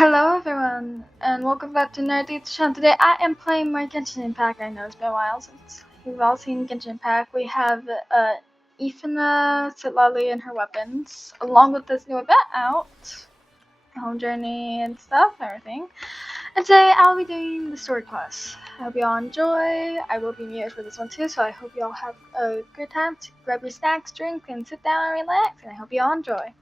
Hello everyone, and welcome back to Nerdy Channel. Today I am playing more Genshin Impact. I know it's been a while since we've all seen Genshin Impact. We have Ifana, Sitlali, and her weapons, along with this new event out, home journey and stuff, everything. And today I'll be doing the story quest. I hope you all enjoy. I will be muted for this one too, so I hope you all have a good time. Grab your snacks, drink, and sit down and relax. And I hope you all enjoy.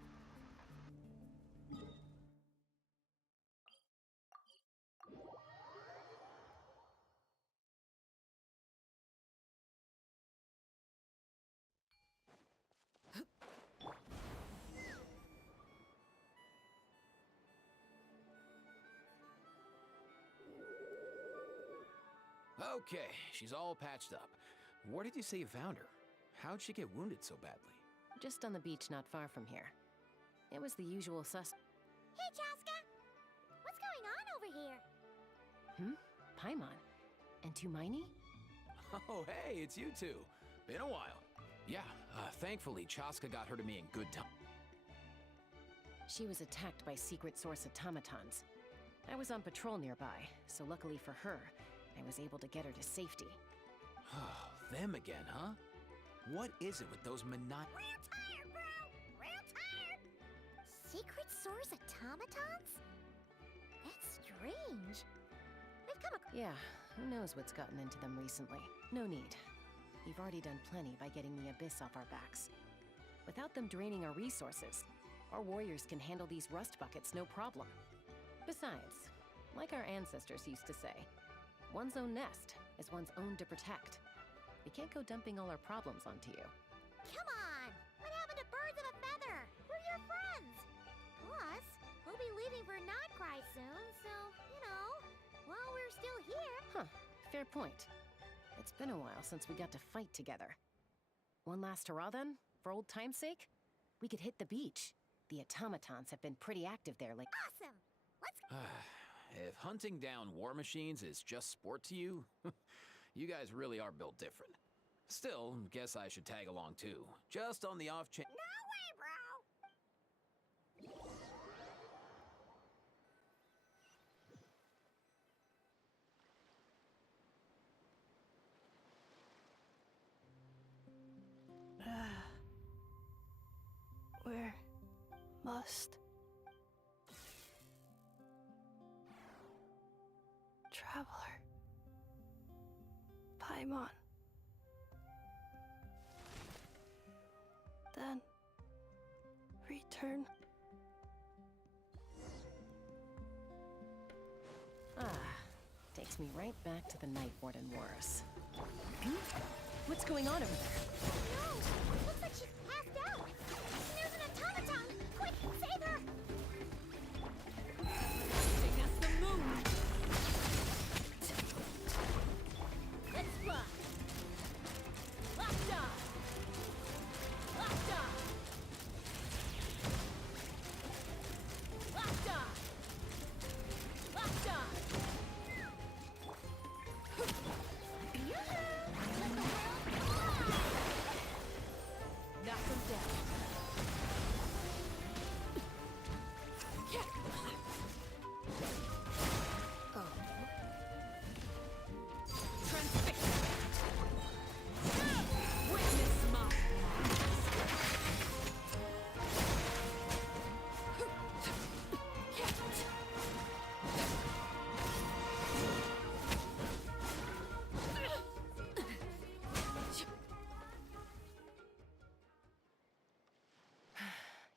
Okay, she's all patched up. Where did you say you found her? How'd she get wounded so badly? Just on the beach not far from here. It was the usual Hey, Chaska! What's going on over here? Paimon. And Tumaini? Oh, hey, it's you two. Been a while. Yeah, thankfully Chaska got her to me in good time. She was attacked by secret source automatons. I was on patrol nearby, so luckily for her, I was able to get her to safety. Them again, huh? What is it with those Real tired, bro! Real tired! Secret source automatons? That's strange. They've come Yeah, who knows what's gotten into them recently. No need. We've already done plenty by getting the Abyss off our backs. Without them draining our resources, our warriors can handle these rust buckets no problem. Besides, like our ancestors used to say, one's own nest is one's own to protect. We can't go dumping all our problems onto you. Come on! What happened to birds of a feather? We're your friends! Plus, we'll be leaving for Notcry soon, so, while we're still here... Huh, fair point. It's been a while since we got to fight together. One last hurrah then, for old time's sake? We could hit the beach. The automatons have been pretty active there lately. Awesome! Let's... If hunting down war machines is just sport to you, you guys really are built different. Still, guess I should tag along too. Just on the off chance. No way, bro! Where must traveler Paimon then return? Takes me right back to the Night Warden Wars. What's going on over there? No! Looks like she's passed out! There's an automaton! Quick, save her! Take us the moon! Let's fly! Locked on! Locked on! Locked on! Locked on! Knock them down. Oh. Transfix. Witness my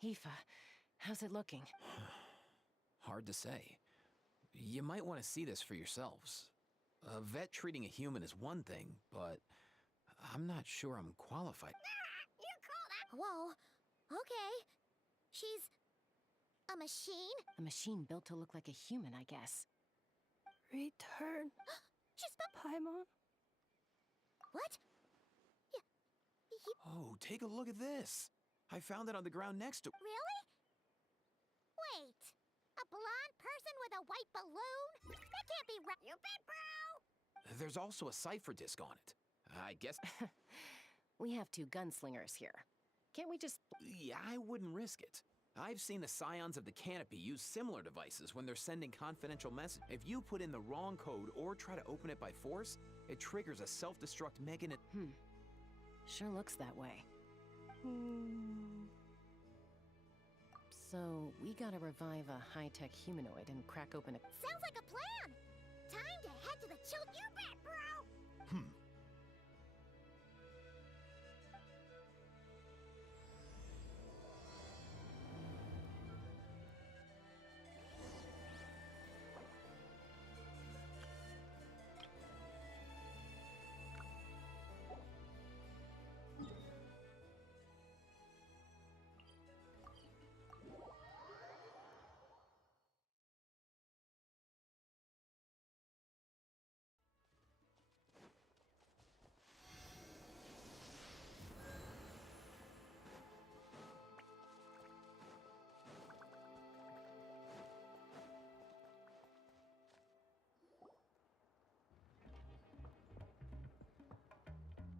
Aoife, how's it looking? Hard to say. You might want to see this for yourselves. A vet treating a human is one thing, but I'm not sure I'm qualified. You call that? Whoa. Okay. She's... a machine? A machine built to look like a human, I guess. Return, She's... Paimon. What? Oh, take a look at this. I found it on the ground next to... Really? Wait. A blonde person with a white balloon? That can't be right. You bet, bro! There's also a cipher disc on it. I guess... We have two gunslingers here. Can't we just... Yeah, I wouldn't risk it. I've seen the Scions of the Canopy use similar devices when they're sending confidential messages. If you put in the wrong code or try to open it by force, it triggers a self-destruct mechanism. Sure looks that way. Hmm. So, we gotta revive a high-tech humanoid and crack open a... Sounds like a plan! Time to head to the chill. You bet, bro!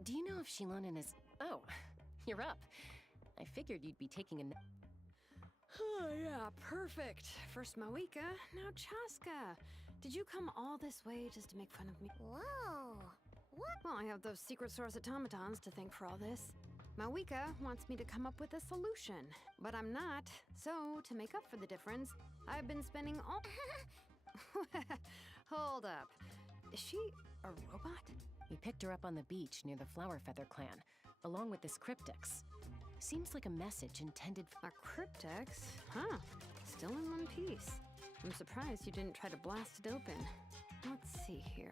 Do you know if Shilonen is... Oh, you're up. I figured you'd be taking a nap. Oh, yeah, perfect. First Mawika, now Chaska. Did you come all this way just to make fun of me? Whoa. What? Well, I have those secret source automatons to thank for all this. Mawika wants me to come up with a solution, but I'm not. So, to make up for the difference, I've been spending all... Hold up. Is she a robot? We picked her up on the beach near the Flower Feather clan, along with this cryptix. Seems like a message intended for... A cryptex? Huh. Still in one piece. I'm surprised you didn't try to blast it open. Let's see here.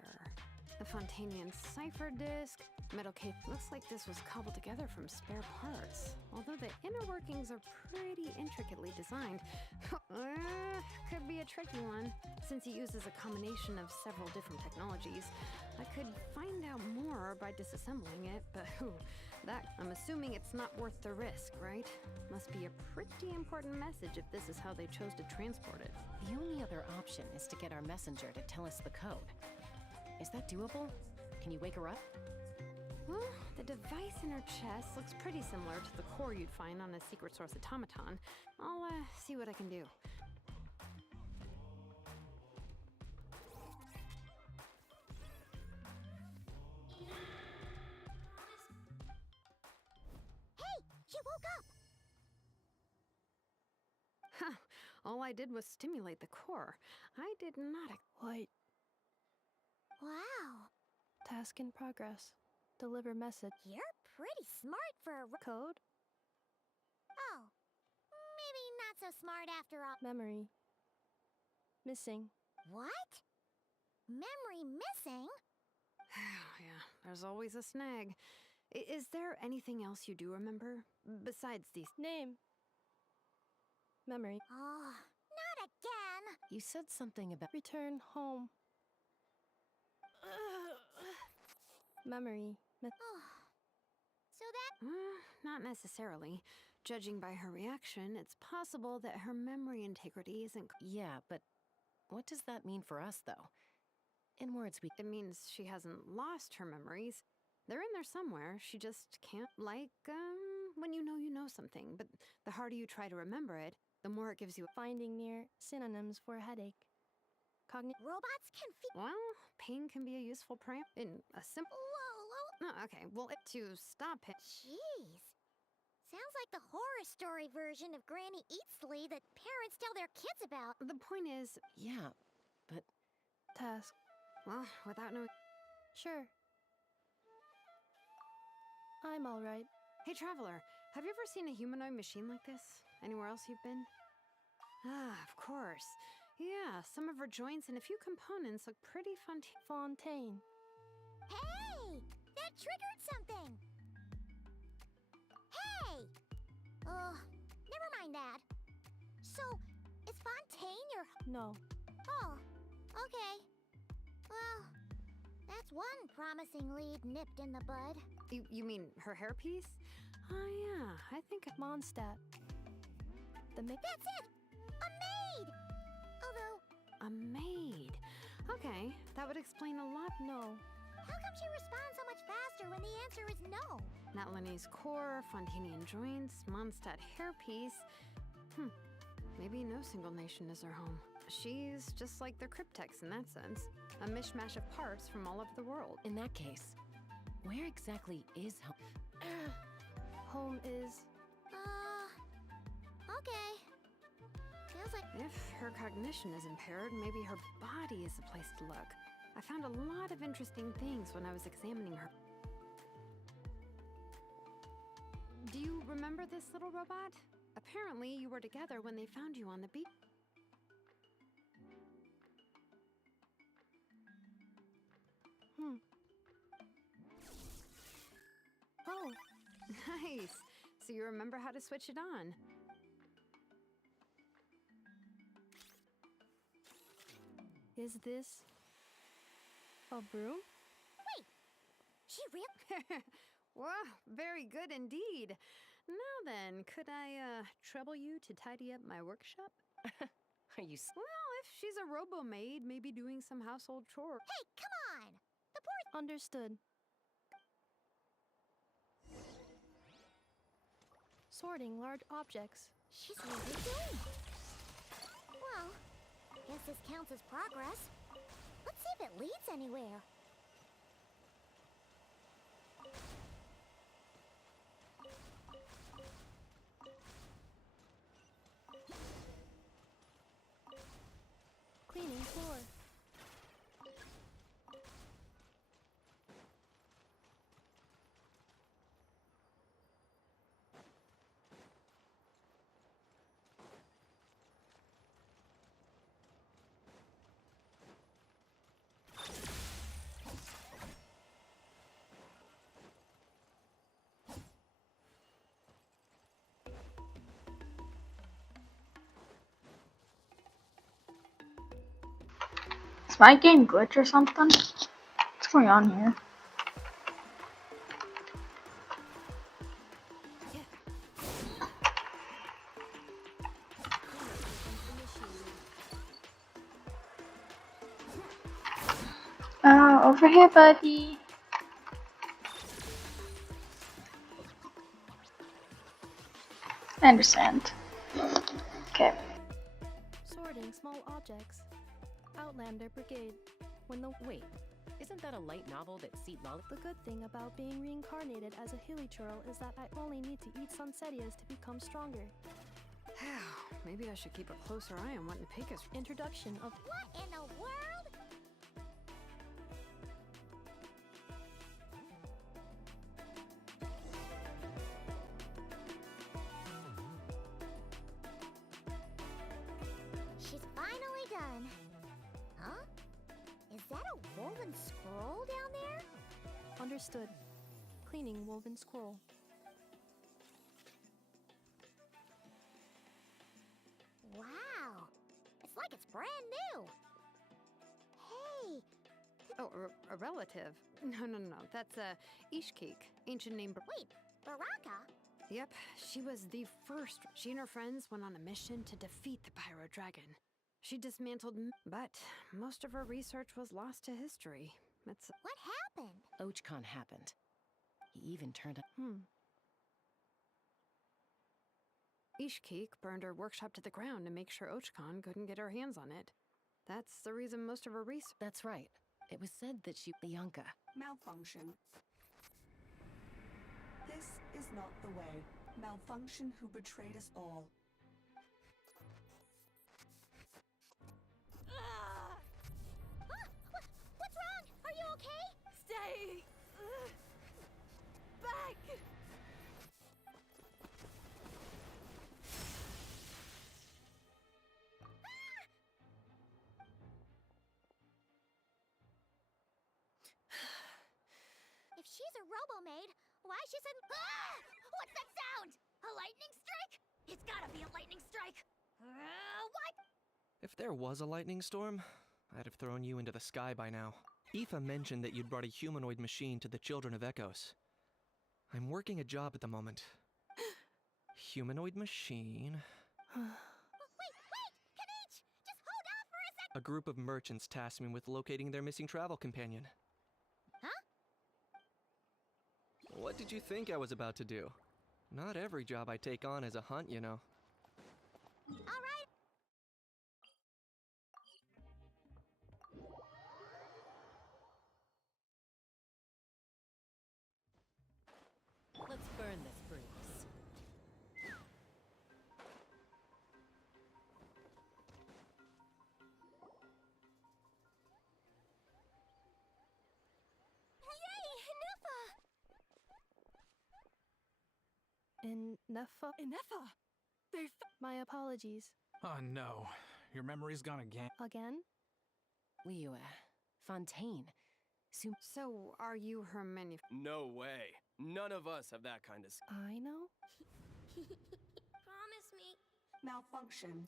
The Fontanian cipher disk, metal case. Looks like this was cobbled together from spare parts. Although the inner workings are pretty intricately designed. Could be a tricky one, since it uses a combination of several different technologies. I could find out more by disassembling it, but I'm assuming it's not worth the risk, right? Must be a pretty important message if this is how they chose to transport it. The only other option is to get our messenger to tell us the code. Is that doable? Can you wake her up? Well, the device in her chest looks pretty similar to the core you'd find on a secret source automaton. I'll see what I can do. Hey, she woke up! Huh. All I did was stimulate the core. I did not... White. Wow. Task in progress. Deliver message. You're pretty smart for a... Code. Oh. Maybe not so smart after all. Memory. Missing. What? Memory missing? Yeah, there's always a snag. Is there anything else you do remember? Besides these... Name. Memory. Oh, not again! You said something about... Return home. Memory. Oh. So that... Not necessarily. Judging by her reaction, it's possible that her memory integrity isn't... Yeah, but what does that mean for us, though? In words we... It means she hasn't lost her memories. They're in there somewhere. She just can't, like, when you know something. But the harder you try to remember it, the more it gives you... Finding near synonyms for headache. Robots can feel... Well, pain can be a useful pram in a simple... Whoa. No, okay, well, to stop it... Jeez. Sounds like the horror story version of Granny Eatsley that parents tell their kids about. The point is... Yeah, but... Task. Well, without knowing... Sure. I'm alright. Hey, Traveler, have you ever seen a humanoid machine like this? Anywhere else you've been? Ah, of course. Yeah, some of her joints and a few components look pretty Fontaine. Hey! That triggered something! Hey! Never mind that. So, is Fontaine your... No. Oh, okay. Well, that's one promising lead nipped in the bud. You mean her hairpiece? Oh, yeah, I think... Mondstadt. The That's it! A maid! Although... A maid. Okay, that would explain a lot. No. how come she responds so much faster when the answer is no? Nat Lenny's core, Fontanian joints, Mondstadt hairpiece. Maybe no single nation is her home. She's just like the Cryptex in that sense. A mishmash of parts from all over the world. In that case, where exactly is home? Home is. Okay. Feels like. If her cognition is impaired, maybe her body is the place to look. I found a lot of interesting things when I was examining her. Do you remember this little robot? Apparently, you were together when they found you on the beach. Oh, Nice. So you remember how to switch it on. is this a broom? She real. Wow, very good indeed. Now then, could I trouble you to tidy up my workshop? Are you Well, if she's a robo-maid, maybe doing some household chores. Hey, come on! The poor. Understood. Sorting large objects. She's really doing it. Well, guess this counts as progress. Let's see if it leads anywhere. Cleaning floor. Is my game glitch or something? What's going on here? Over here, buddy. I understand. Okay. Sorting small objects. Outlander Brigade. When the Wait, isn't that a light novel that Seat Lolly? The good thing about being reincarnated as a hilichurl is that I only need to eat sunsetias to become stronger. Maybe I should keep a closer eye on what Nepeka's. Introduction of What in the world? She's finally done. Huh? Is that a woven scroll down there? understood. Cleaning woven scroll. Wow. It's like it's brand new. Hey, Oh, a relative. No. That's Ishkik, ancient name. wait, Baraka? Yep, she was the first. She and her friends went on a mission to defeat the Pyro Dragon. She dismantled, but most of her research was lost to history. It's What happened? Ochcon happened. He even turned Ishkik burned her workshop to the ground to make sure Ochcon couldn't get her hands on it. That's the reason most of her research. That's right. It was said that she... Bianca. Malfunction. This is not the way. Malfunction who betrayed us all. What's wrong? Are you okay? Stay! Back! If she's a robo-maid, why she said... Ah! What's that sound? A lightning strike? It's gotta be a lightning strike. What? If there was a lightning storm, I'd have thrown you into the sky by now. Aoife mentioned that you'd brought a humanoid machine to the Children of Echoes. I'm working a job at the moment. Humanoid machine... Wait! Kanich! Just hold on for a sec! A group of merchants tasked me with locating their missing travel companion. Huh? What did you think I was about to do? Not every job I take on is a hunt, you know. Inefa? My apologies. Oh no, your memory's gone again. Again? Liyue, Fontaine, So, are you her No way. None of us have that kind of I know? Promise me. Malfunction. Enough!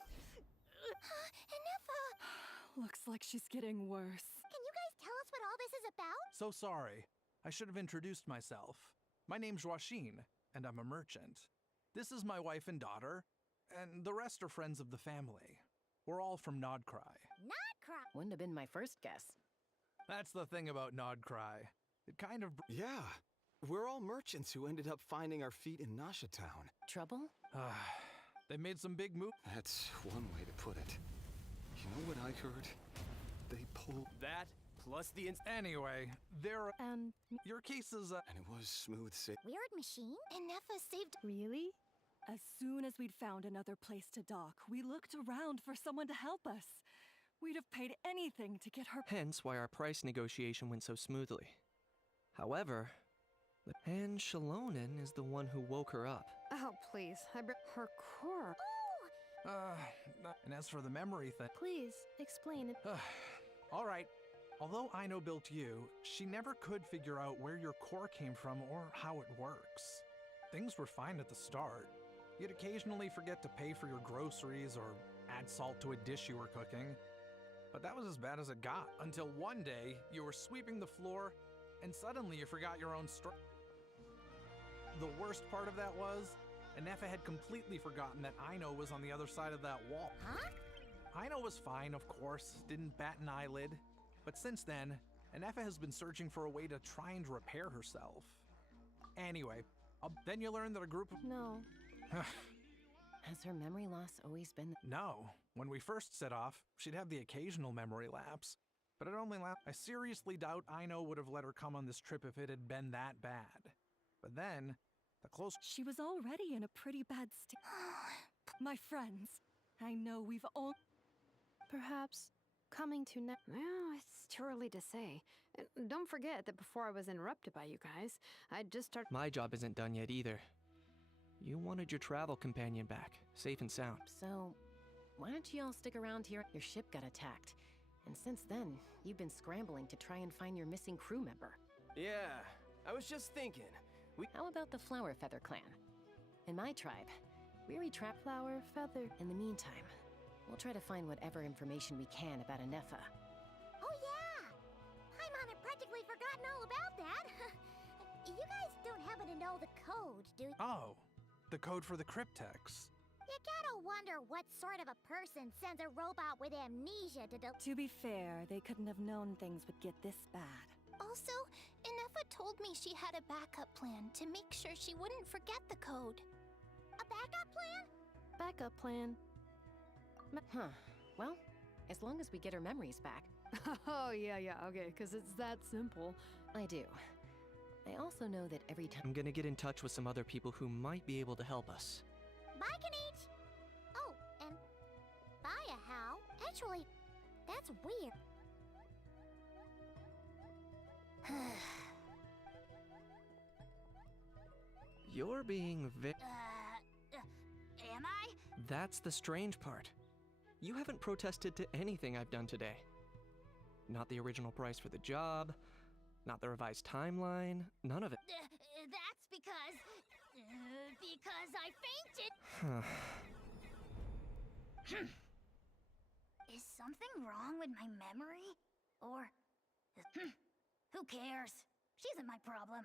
Looks like she's getting worse. Can you guys tell us what all this is about? So sorry. I should have introduced myself. My name's Joachine, and I'm a merchant. This is my wife and daughter, and the rest are friends of the family. We're all from Nodcry. Not cry. wouldn't have been my first guess. That's the thing about Nodcry. It kind of... Yeah, we're all merchants who ended up finding our feet in Nasha Town. Trouble? They made some big moves. That's one way to put it. You know what I heard? They pulled... That, plus the Anyway, there... And Your case is, And it was smooth sailing. Weird machine? Enough saved. really? As soon as we'd found another place to dock, we looked around for someone to help us. We'd have paid anything to get her. Hence why our price negotiation went so smoothly. However, and Shalonen is the one who woke her up. Oh, please. Her core. And as for the memory thing... Please, explain it. All right. Although Aino built you, she never could figure out where your core came from or how it works. Things were fine at the start. You'd occasionally forget to pay for your groceries or add salt to a dish you were cooking. But that was as bad as it got, until one day you were sweeping the floor and suddenly you forgot your own The worst part of that was, Anefa had completely forgotten that Aino was on the other side of that wall. Huh? Aino was fine, of course, didn't bat an eyelid. But since then, Anefa has been searching for a way to try and repair herself. Anyway, then you learn that a group of... No. Has her memory loss always been... No. When we first set off, she'd have the occasional memory lapse. But it only lapsed. I seriously doubt Aino would have let her come on this trip if it had been that bad. But then, the close... She was already in a pretty bad state. My friends, I know we've all. Perhaps coming to Well, it's too early to say. And don't forget that before I was interrupted by you guys, I just started. My job isn't done yet either. You wanted your travel companion back, safe and sound. So, why don't you all stick around here? Your ship got attacked. And since then, you've been scrambling to try and find your missing crew member. Yeah, I was just thinking. How about the Flower Feather clan? In my tribe, we retrap Flower Feather. In the meantime, we'll try to find whatever information we can about Anefa. Oh yeah! Paimon had practically forgotten all about that. You guys don't happen to know the code, do you? Oh, the code for the cryptex. You gotta wonder what sort of a person sends a robot with amnesia to To be fair, they couldn't have known things would get this bad. Also, Inefa told me she had a backup plan to make sure she wouldn't forget the code. A backup plan? Backup plan. Huh. Well, as long as we get her memories back. Oh, yeah, okay, because it's that simple. I do. I also know that every time... I'm gonna get in touch with some other people who might be able to help us. Bye, Kanich! Oh, and bye, how? Actually, that's weird. You're being Am I? That's the strange part. You haven't protested to anything I've done today. Not the original price for the job, not the revised timeline, none of it. That's because I fainted. Is something wrong with my memory? Or, who cares? She isn't my problem.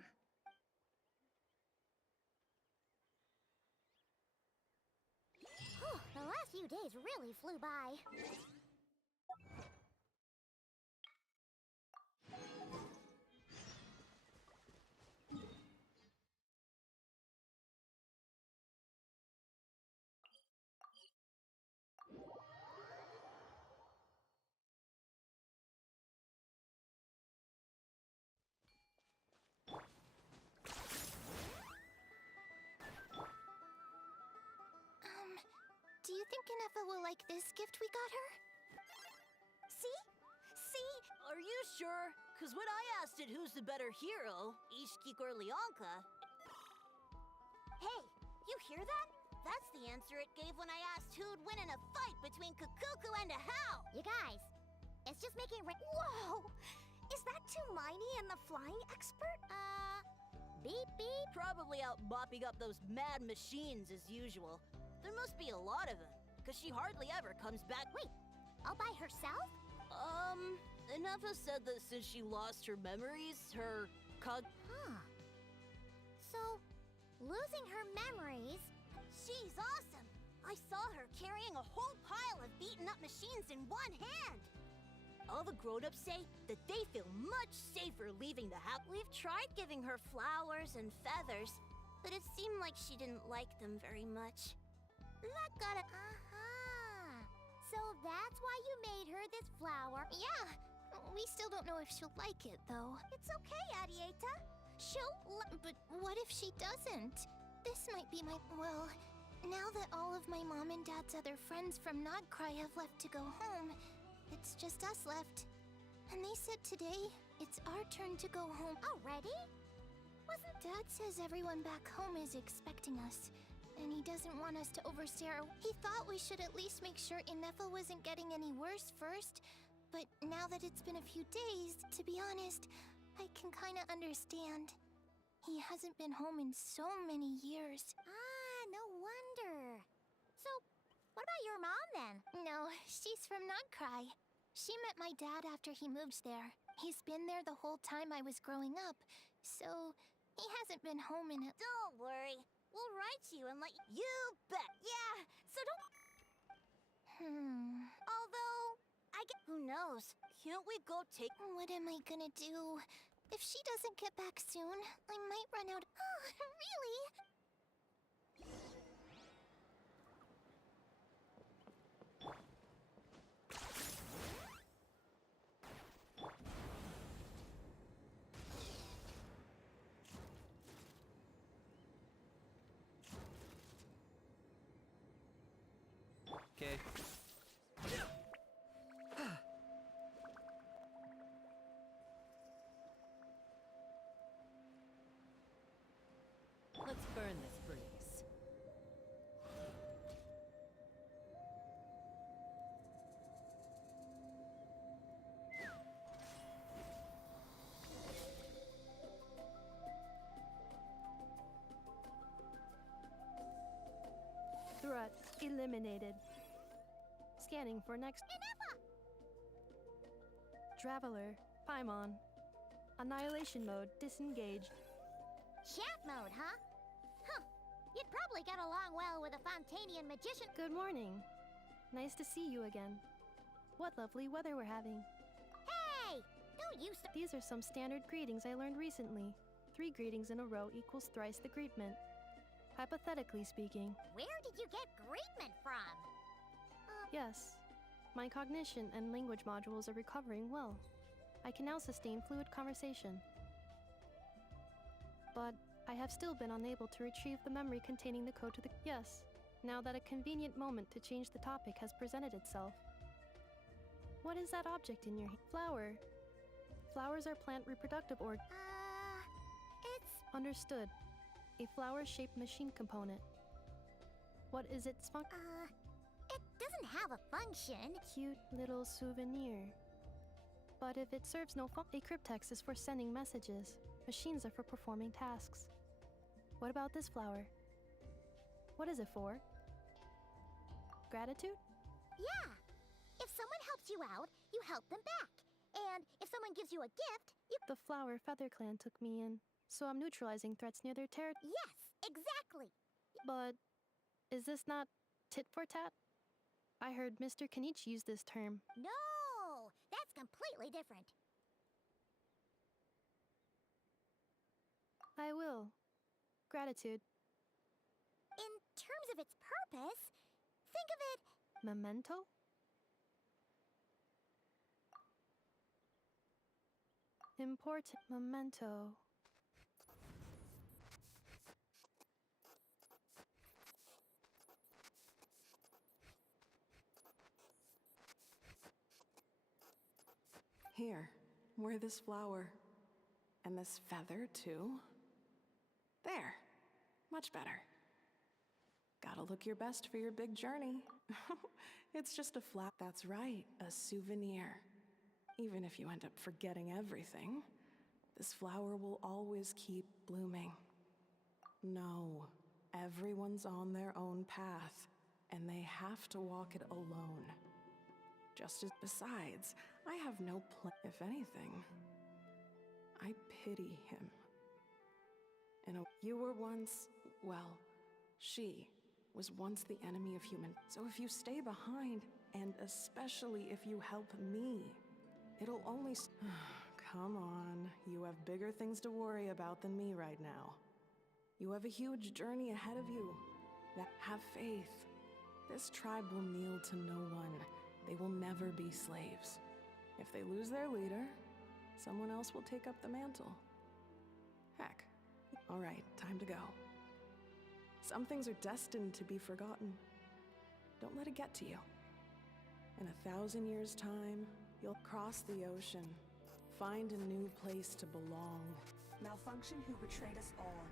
Whew, the last few days really flew by. Do you think Inefa will like this gift we got her? See? See? Are you sure? Cause when I asked it who's the better hero, Ishki or Leonka... Hey, You hear that? That's the answer it gave when I asked who'd win in a fight between Kukuku and a How. You guys, it's just making Whoa! Is that Tumaini and the flying expert? Beep beep. Probably out mopping up those mad machines as usual. There must be a lot of them, because she hardly ever comes back. Wait, all by herself? Ineffa said that since she lost her memories, her Huh. So, losing her memories... She's awesome! I saw her carrying a whole pile of beaten-up machines in one hand! All the grown-ups say that they feel much safer leaving the house. We've tried giving her flowers and feathers, but it seemed like she didn't like them very much. That got it. So that's why you made her this flower? Yeah. We still don't know if she'll like it, though. It's okay, Arieta. But what if she doesn't? This might be my... Well, now that all of my mom and dad's other friends from Nodcry have left to go home, it's just us left. And they said today, it's our turn to go home. Already? Dad says everyone back home is expecting us, and he doesn't want us to overstay our... He thought we should at least make sure Ineffa wasn't getting any worse first, but now that it's been a few days, to be honest, I can kinda understand. He hasn't been home in so many years. No wonder. So, what about your mom then? No, she's from Nodcry. She met my dad after he moved there. He's been there the whole time I was growing up, so he hasn't been home in a... Don't worry. We'll write to you and let you... You bet! Yeah, so don't... Although, I get... Who knows? Can't we go take... What am I gonna do? If she doesn't get back soon, I might run out... Oh, really? Okay. Let's burn this breeze. Threat eliminated. Scanning for next. Traveler, Paimon. Annihilation mode disengaged. Chat mode, huh? Huh. You'd probably get along well with a Fontanian magician. Good morning. Nice to see you again. What lovely weather we're having. Hey! Don't you stop. These are some standard greetings I learned recently. 3 greetings in a row equals thrice the greetment. Hypothetically speaking. Where did you get greetment from? Yes. My cognition and language modules are recovering well. I can now sustain fluid conversation. But I have still been unable to retrieve the memory containing the code to the... Yes, now that a convenient moment to change the topic has presented itself. What is that object in your flower? Flowers are plant reproductive org... It's... Understood. A flower-shaped machine component. What is its function? It doesn't have a function. Cute little souvenir. But if it serves no function, a cryptex is for sending messages. Machines are for performing tasks. What about this flower? What is it for? Gratitude? Yeah. If someone helps you out, you help them back. And if someone gives you a gift, you... The flower Feather Clan took me in, so I'm neutralizing threats near their territory. Yes, exactly. But is this not tit for tat? I heard Mr. Kenichi use this term. No, that's completely different. I will. Gratitude. In terms of its purpose, think of it... Memento? Important memento. Here, wear this flower. And this feather, too. There. Much better. Gotta look your best for your big journey. It's just a flat. That's right, a souvenir. Even if you end up forgetting everything, this flower will always keep blooming. No, everyone's on their own path, and they have to walk it alone. Just as besides, I have no plan. If anything, I pity him. You were once, well, she was once the enemy of human. So if you stay behind, and especially if you help me, it'll only come on, you have bigger things to worry about than me right now. You have a huge journey ahead of you. Have faith. This tribe will kneel to no one. They will never be slaves. If they lose their leader, someone else will take up the mantle. Heck. All right, time to go. Some things are destined to be forgotten. Don't let it get to you. In 1,000 years' time, you'll cross the ocean, find a new place to belong. Malfunction who betrayed us all.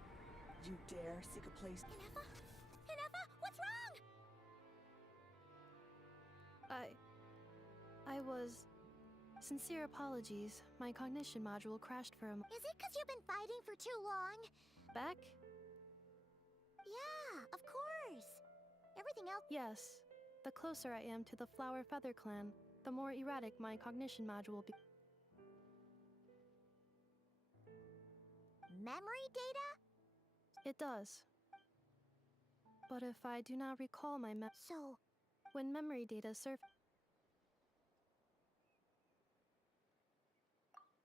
You dare seek a place. Inefa? Inefa, what's wrong? I was... Sincere apologies. My cognition module crashed for a Is it because you've been fighting for too long? Back? Yeah, of course. Everything else. Yes. The closer I am to the Flower Feather clan, the more erratic my cognition module be. Memory data? It does. But if I do not recall my So... When memory data surf...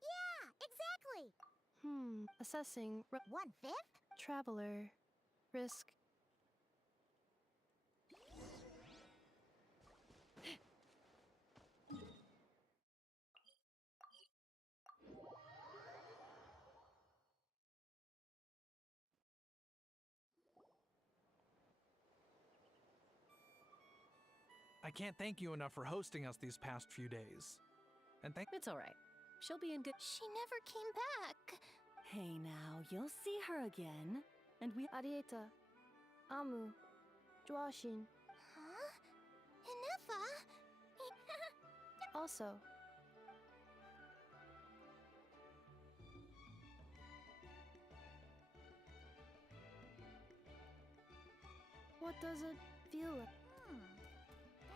Yeah, exactly! Assessing... 1/5? Traveler... Risk... I can't thank you enough for hosting us these past few days. And It's all right. She'll be in good... She never came back. Hey now, you'll see her again. And we... Arieta. Amu. Joashin. Huh? Inefa? Also... What does it feel like?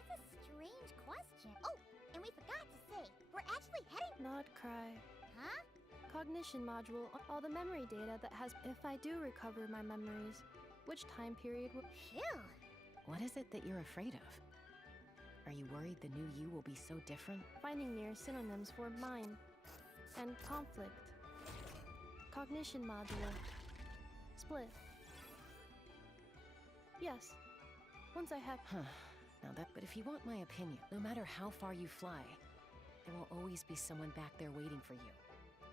That's a strange question. Oh, and we forgot to say, we're actually heading... Not cry. Huh? Cognition module, all the memory data that has... If I do recover my memories, which time period will... Phew. What is it that you're afraid of? Are you worried the new you will be so different? Finding near synonyms for mind and conflict. Cognition module. Split. Yes. Once I have... Now that... But if you want my opinion, no matter how far you fly, there will always be someone back there waiting for you.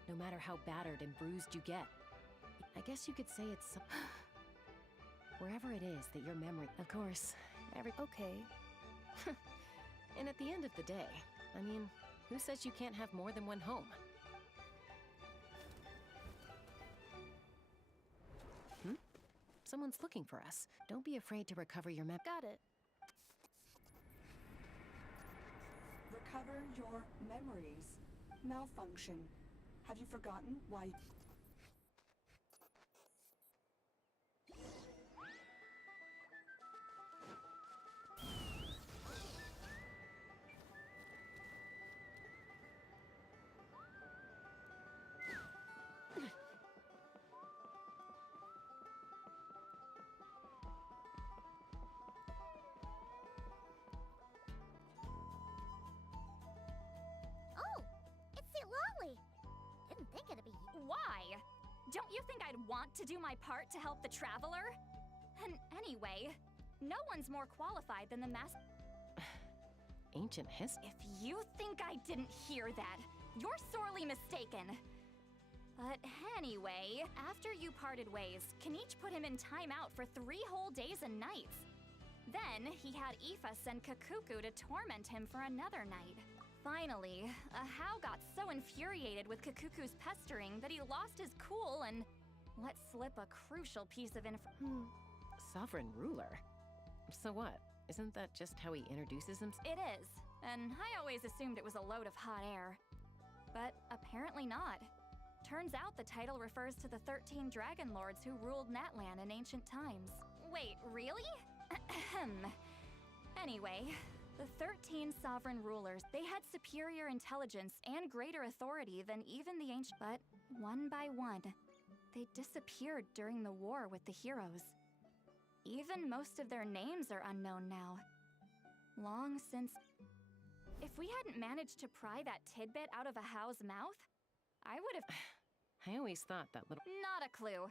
No matter how battered and bruised you get. I guess you could say it's... Wherever it is that your memory... Of course, Okay. And at the end of the day, I mean, who says you can't have more than one home? Someone's looking for us. Don't be afraid to recover your mem- Got it. Recover your memories. Malfunction. Have you forgotten why... Oh, it's Lolly. Didn't think it'd be... Why? Don't you think I'd want to do my part to help the Traveler? And anyway, no one's more qualified than the Master... Ancient history? If you think I didn't hear that, you're sorely mistaken. But anyway, after you parted ways, Kanich put him in timeout for 3 whole days and nights. Then he had Aoife send Kakuku to torment him for another night. Finally, Ahau got so infuriated with Kakuku's pestering that he lost his cool and let slip a crucial piece of Sovereign ruler? So what? Isn't that just how he introduces himself? It is, and I always assumed it was a load of hot air. But apparently not. Turns out the title refers to the 13 dragon lords who ruled Natlan in ancient times. Wait, really? Anyway, the 13 sovereign rulers, they had superior intelligence and greater authority than even the ancient. But one by one, they disappeared during the war with the heroes. Even most of their names are unknown now. Long since... If we hadn't managed to pry that tidbit out of a How's mouth, I would have... I always thought that little... Not a clue.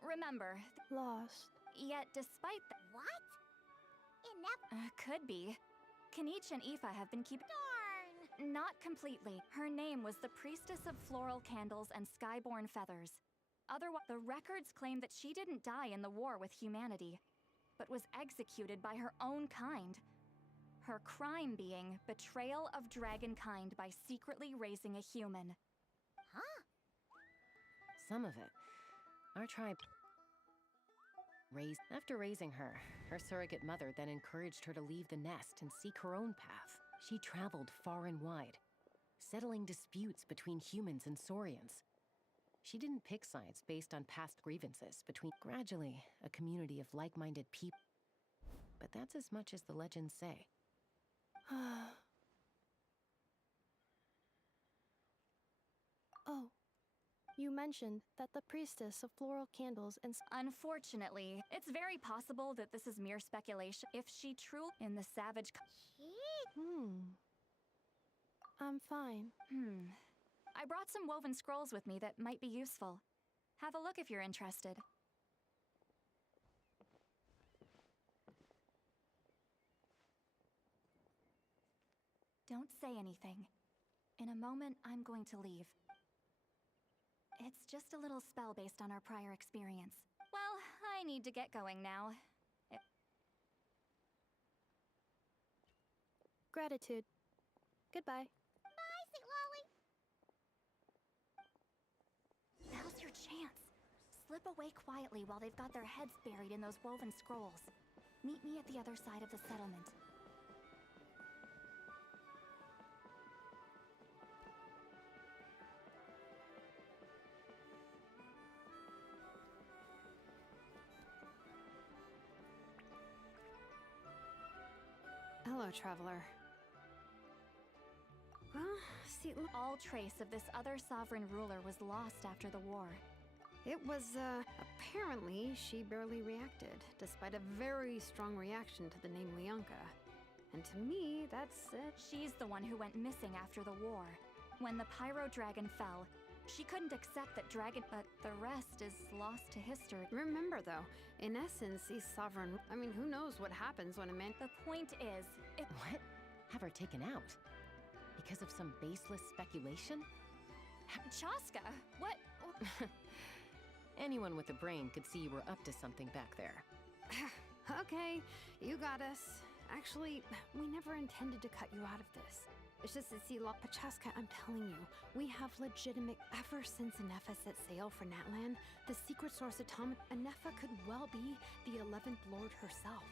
Remember... Lost. Yet despite that... What? Enough. Could be. Kanich and Aoife have been keeping... Darn! Not completely. Her name was the Priestess of Floral Candles and Skyborn Feathers. Otherwise, the records claim that she didn't die in the war with humanity, but was executed by her own kind. Her crime being betrayal of dragonkind by secretly raising a human. Huh? Some of it. Our tribe... After raising her, her surrogate mother then encouraged her to leave the nest and seek her own path. She traveled far and wide, settling disputes between humans and Saurians. She didn't pick sides based on past grievances between... Gradually, a community of like-minded people. But that's as much as the legends say. Oh. You mentioned that the priestess of floral candles and... Unfortunately, it's very possible that this is mere speculation. If she truly in the savage... I'm fine. I brought some woven scrolls with me that might be useful. Have a look if you're interested. Don't say anything. In a moment, I'm going to leave. It's just a little spell based on our prior experience. Well, I need to get going now. Gratitude. Goodbye. Bye, Sweet Lolly. Now's your chance. Slip away quietly while they've got their heads buried in those woven scrolls. Meet me at the other side of the settlement. Hello, traveler. Well, see, all trace of this other sovereign ruler was lost after the war. It was, apparently she barely reacted, despite a very strong reaction to the name Leonka. And to me, that's it. She's the one who went missing after the war. When the Pyro Dragon fell, she couldn't accept that dragon, but the rest is lost to history. Remember, though, in essence, these sovereign... I mean, who knows what happens when a man... The point is, What? Have her taken out? Because of some baseless speculation? Chaska, what? Anyone with a brain could see you were up to something back there. Okay, you got us. Actually, we never intended to cut you out of this. It's just that, see, Pachaska, I'm telling you, we have legitimate... Ever since Anefa set sail for Natlan, the secret source atomic... Anefa could well be the 11th Lord herself.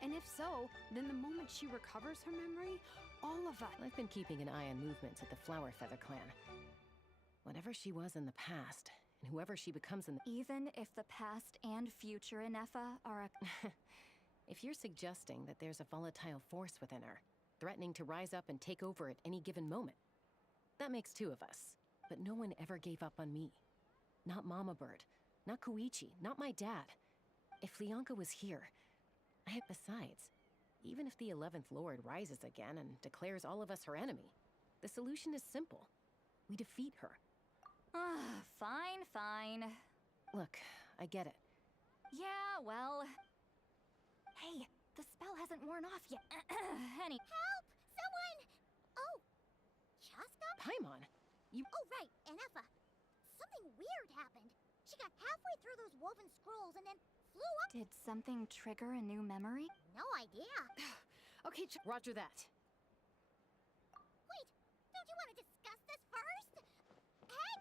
And if so, then the moment she recovers her memory, all of us... I've been keeping an eye on movements at the Flower Feather clan. Whatever she was in the past, and whoever she becomes in the... Even if the past and future Anefa are a... If you're suggesting that there's a volatile force within her, threatening to rise up and take over at any given moment, that makes two of us. But no one ever gave up on me. Not Mama Bird, not Koichi, not my dad. If Leonka was here... Besides, even if the 11th Lord rises again and declares all of us her enemy, the solution is simple. We defeat her. Fine, fine. Look, I get it. Yeah, well... Hey, the spell hasn't worn off yet. Henny. Help! Someone! Oh, Chaska? Paimon, you... Oh, right, Anefa. Something weird happened. She got halfway through those woven scrolls and then flew up. Did something trigger a new memory? No idea. Okay, roger that. Wait, don't you want to discuss this first? Hey!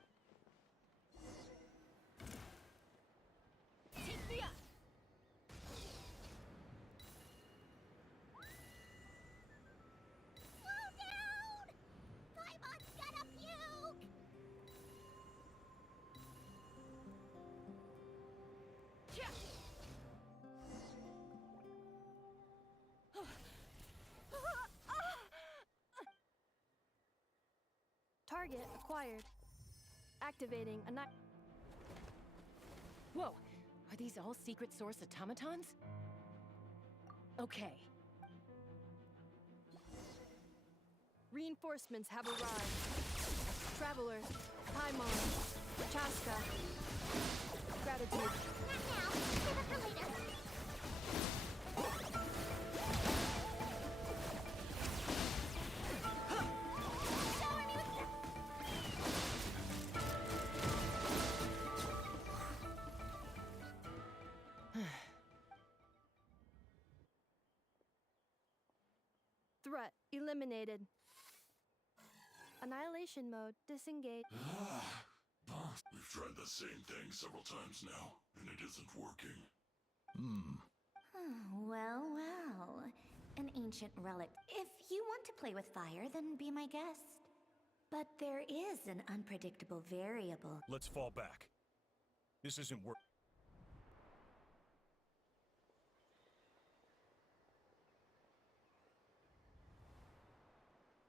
Target acquired. Activating a night. Whoa! Are these all secret source automatons? Okay. Reinforcements have arrived. Traveler, Paimon, Chaska. Gratitude. Not now. Save it for later. Shower me with Threat eliminated. Annihilation mode disengaged. We've tried the same thing several times now, and it isn't working. Well, well. An ancient relic. If you want to play with fire, then be my guest. But there is an unpredictable variable. Let's fall back. This isn't work.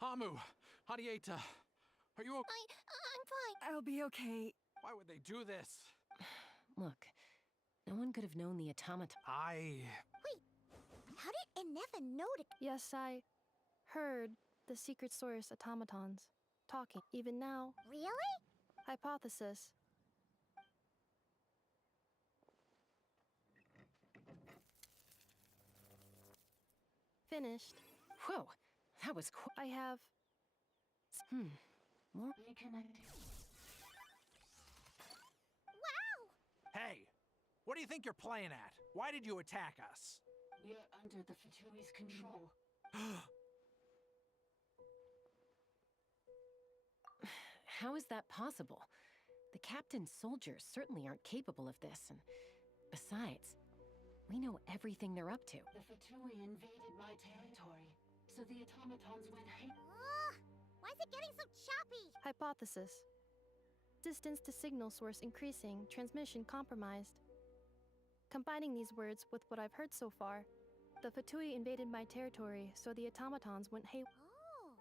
Hamu! Hadieta! Are you okay? I'm fine. I'll be okay. Why would they do this? Look, no one could have known the automaton. Wait, how did Inefa know to... Yes, I heard the secret source automatons talking. Even now. Really? Hypothesis. Finished. Whoa, that was I have... More reconnected. Wow! Hey! What do you think you're playing at? Why did you attack us? We're under the Fatui's control. How is that possible? The captain's soldiers certainly aren't capable of this, and besides, we know everything they're up to. The Fatui invaded my territory, so the automatons went Why is it getting so choppy? Hypothesis. Distance to signal source increasing, transmission compromised. Combining these words with what I've heard so far, the Fatui invaded my territory, so the automatons went haywire. Oh.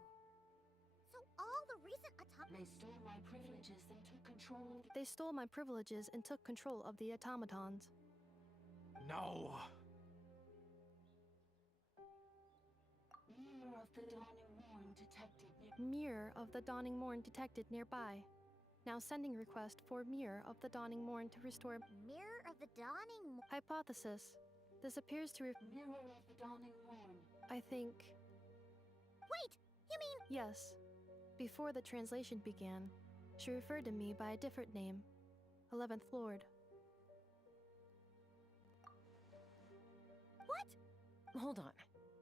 So all the recent They stole my privileges and took control. They stole my privileges and took control of the automatons. No! Mirror of the dawning morn detected Mirror of the Dawning Morn detected nearby. Now sending request for Mirror of the Dawning Morn to restore... Mirror of the Dawning... Hypothesis. This appears to... Mirror of the dawning morn. I think... Wait! You mean... Yes. Before the translation began, she referred to me by a different name. 11th Lord. What? Hold on.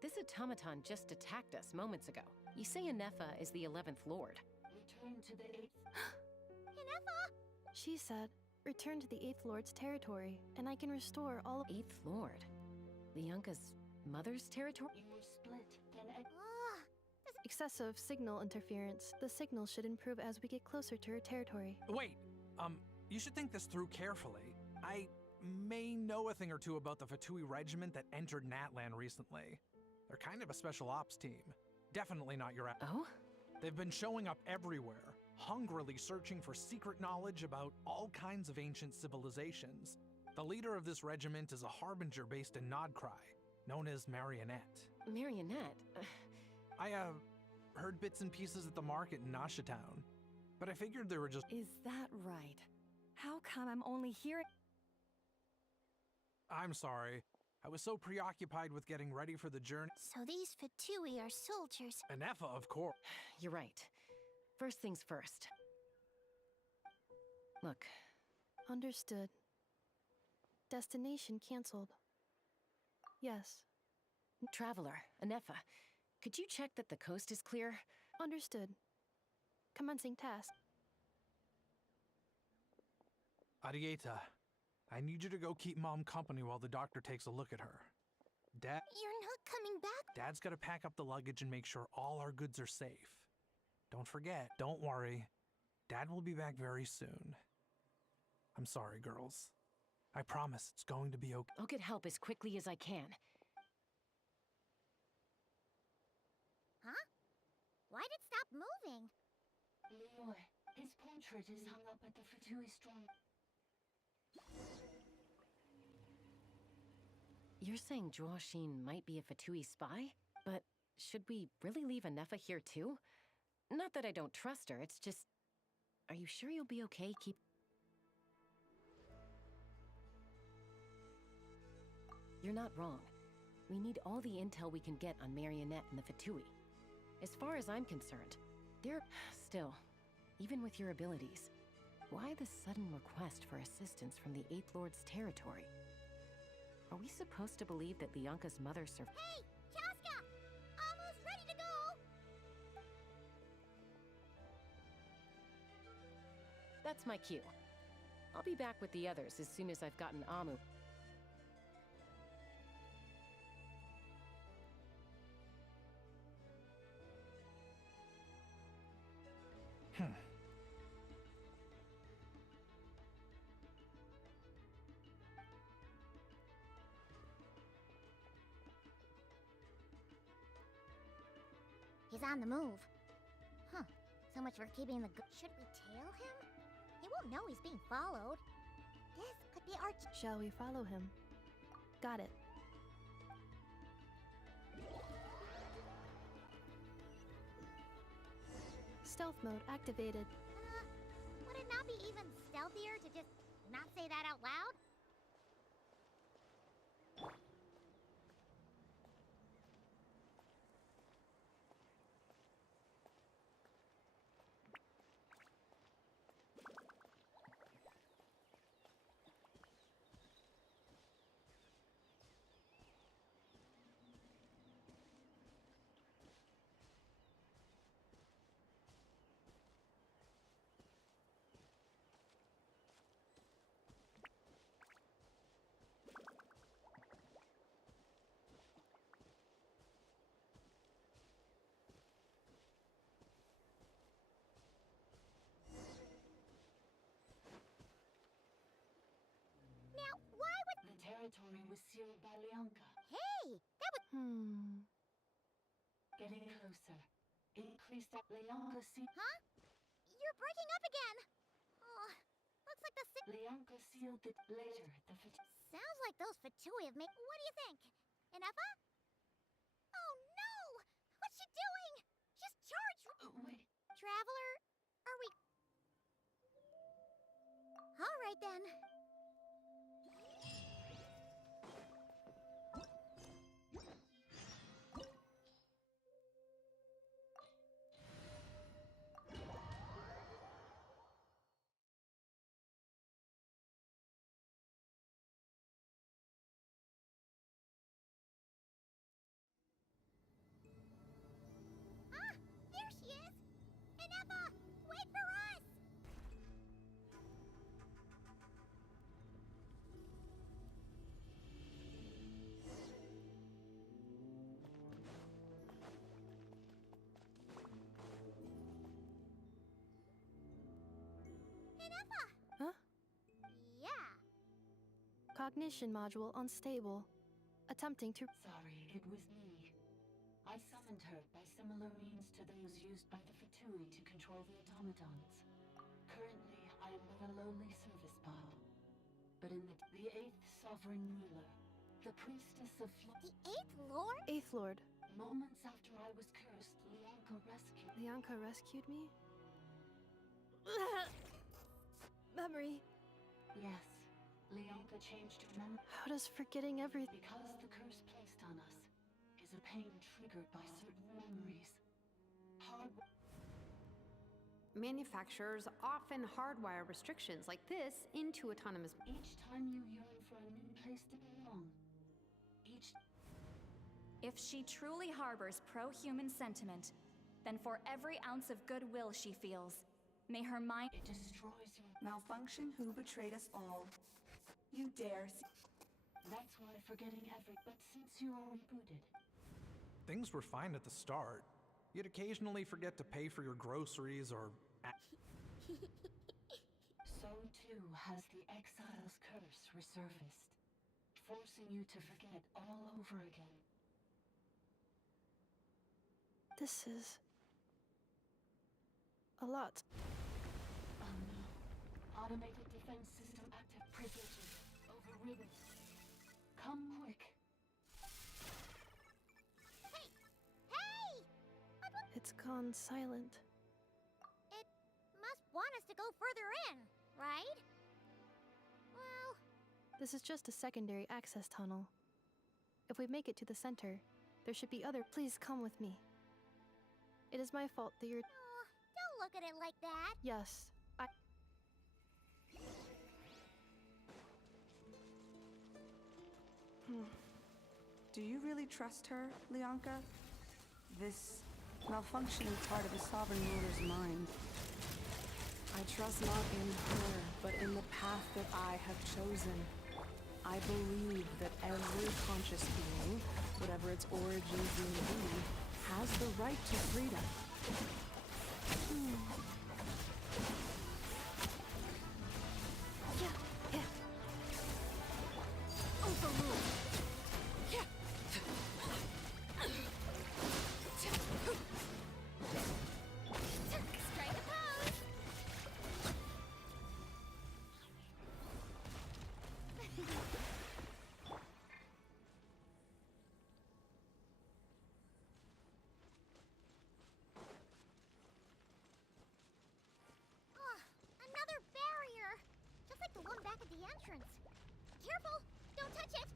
This automaton just attacked us moments ago. You say Inefa is the 11th Lord. Return to the 8th. Inefa! She said, return to the 8th Lord's territory, and I can restore all of... 8th Lord? Bianca's mother's territory? You were split, then Excessive signal interference. The signal should improve as we get closer to her territory. Wait, you should think this through carefully. I may know a thing or two about the Fatui regiment that entered Natlan recently. They're kind of a special ops team. Definitely not your... Oh? They've been showing up everywhere, hungrily searching for secret knowledge about all kinds of ancient civilizations. The leader of this regiment is a harbinger based in Nodcry, known as Marionette. Marionette? I, heard bits and pieces at the market in Nasha Town, but I figured they were just... Is that right? How come I'm only hearing... I'm sorry. I was so preoccupied with getting ready for the journey. So these Fatui are soldiers. Inefa, of course. You're right. First things first. Look. Understood. Destination cancelled. Yes. Traveler, Inefa, could you check that the coast is clear? Understood. Commencing task. Arieta, I need you to go keep Mom company while the doctor takes a look at her. Dad... You're not coming back? Dad's gotta pack up the luggage and make sure all our goods are safe. Don't forget, don't worry. Dad will be back very soon. I'm sorry, girls. I promise it's going to be okay. I'll get help as quickly as I can. Huh? Why'd it stop moving? Leroy, his portrait is hung up at the Fatui Strong. You're saying Joashin might be a Fatui spy? But should we really leave Anefa here too? Not that I don't trust her, it's just... Are you sure you'll be okay keep... You're not wrong. We need all the intel we can get on Marionette and the Fatui. As far as I'm concerned, they're... Still, even with your abilities, why the sudden request for assistance from the Eighth Lord's territory? Are we supposed to believe that Leonka's mother survived? Hey, Chaska! Almost ready to go! That's my cue. I'll be back with the others as soon as I've gotten Amu. He's on the move. Huh. So much for keeping the Should we tail him? He won't know he's being followed. This could be our... Shall we follow him? Got it. Stealth mode activated. Would it not be even stealthier to just not say that out loud? Now, why would... The territory was sealed by Leonka. Hey! That was... Getting closer. Increase that Leonka seal... Huh? You're breaking up again! Oh, looks like the... Leonka sealed it later. Sounds like those Fatui have made... What do you think? Inefa? Oh no! What's she doing? She's charged... Wait. Traveler, are we... Alright then. There she is! Inefa! Wait for us! Inefa! Huh? Yeah. Cognition module unstable. Attempting to... Sorry, it was me. I summoned her by similar means to those used by the Fatui to control the automatons. Currently, I am but a lowly service bot. But in the Eighth Sovereign Ruler, the Priestess of The Eighth Lord? Eighth Lord. Moments after I was cursed, Leonka rescued... Leonka rescued me? Memory. Yes. Leonka changed her memory. How does forgetting everything... Because the curse placed on us is a pain triggered by certain memories. Manufacturers often hardwire restrictions like this into autonomous... Each time you yearn for a new place to belong, each... If she truly harbors pro-human sentiment, then for every ounce of goodwill she feels, may her mind... It destroys your... Malfunction who betrayed us all. You dare... That's why forgetting every... But since you are rebooted... Things were fine at the start. You'd occasionally forget to pay for your groceries or... So too has the Exile's curse resurfaced, forcing you to forget all over again. This is... A lot. Oh no. Automated defense system active privileges overridden. Come quick. Hey! Hey! It's gone silent. It must want us to go further in, right? Well... This is just a secondary access tunnel. If we make it to the center, there should be other. Please come with me. It is my fault that you're. Oh, don't look at it like that. Yes, I. Do you really trust her, Leonka? This malfunctioning part of a sovereign ruler's mind. I trust not in her, but in the path that I have chosen. I believe that every conscious being, whatever its origins may be, has the right to freedom. Overruled. Strike a pose. Oh, another barrier! Just like the one back at the entrance. Careful! Don't touch it!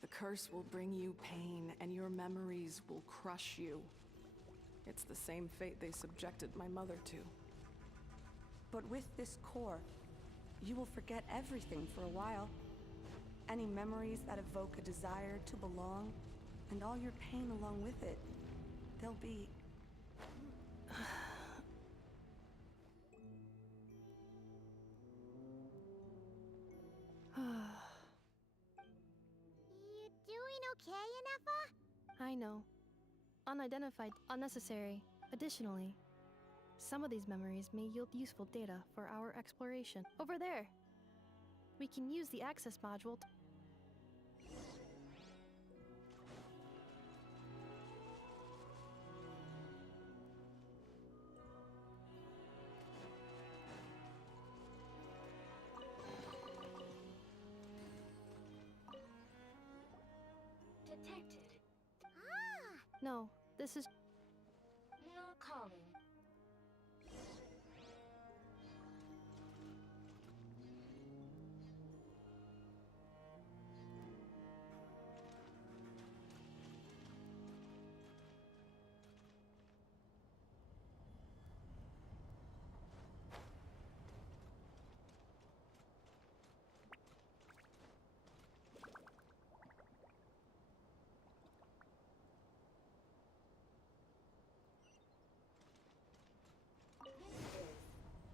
The curse will bring you pain, and your memories will crush you. It's the same fate they subjected my mother to. But with this core, you will forget everything for a while. Any memories that evoke a desire to belong, and all your pain along with it, they'll be... You doing okay, Inefa? I know. Unidentified, unnecessary. Additionally, some of these memories may yield useful data for our exploration. Over there! We can use the access module to. Detected. No, this is. Now calling.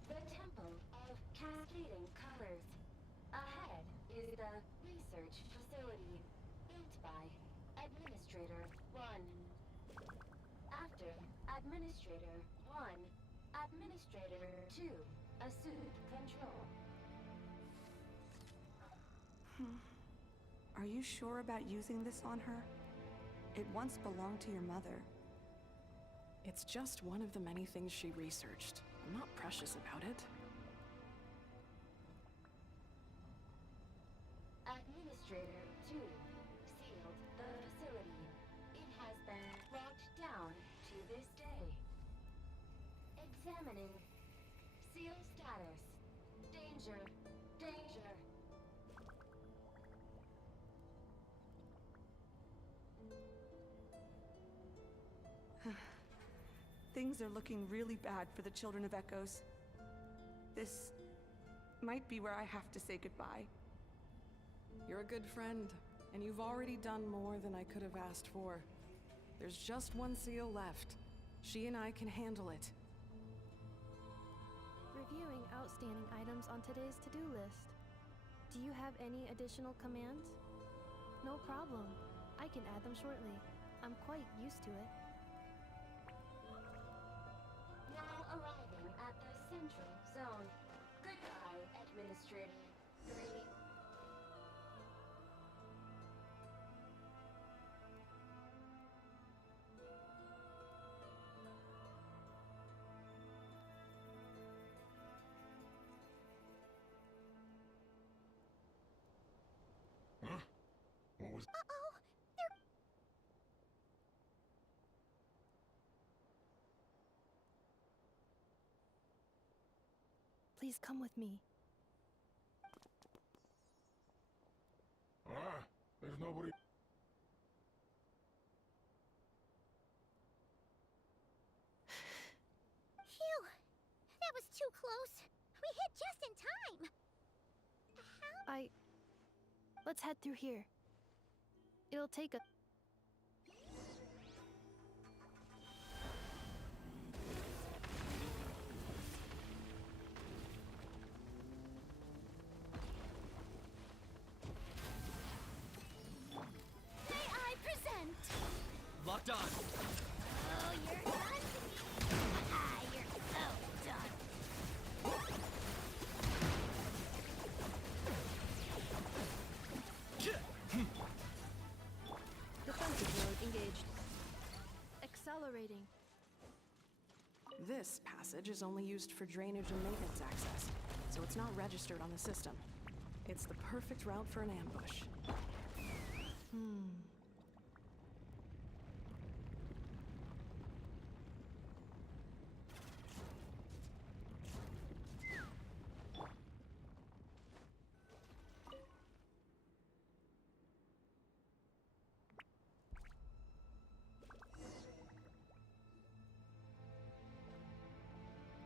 The Temple of Cascading Colors. Ahead is the research facility built by Administrator 1. After Administrator 1, Administrator 2 assumed control. Are you sure about using this on her? It once belonged to your mother. It's just one of the many things she researched. I'm not precious about it. Administrator 2 sealed the facility. It has been locked down to this day. Examining. Seal status. Danger. Danger. Things are looking really bad for the Children of Echoes. This might be where I have to say goodbye. You're a good friend, and you've already done more than I could have asked for. There's just one seal left. She and I can handle it. Reviewing outstanding items on today's to-do list. Do you have any additional commands? No problem. I can add them shortly. I'm quite used to it. Now arriving at the central zone. Goodbye, Administrator 3. was... Uh-oh! They're... Please come with me. There's nobody... Phew! That was too close. We hit just in time. Let's head through here. It'll take a... May I present? Locked on. Oh, you're done to me. Ah, you're so done. Defensive mode engaged. Accelerating. This passage is only used for drainage and maintenance access, so it's not registered on the system. It's the perfect route for an ambush.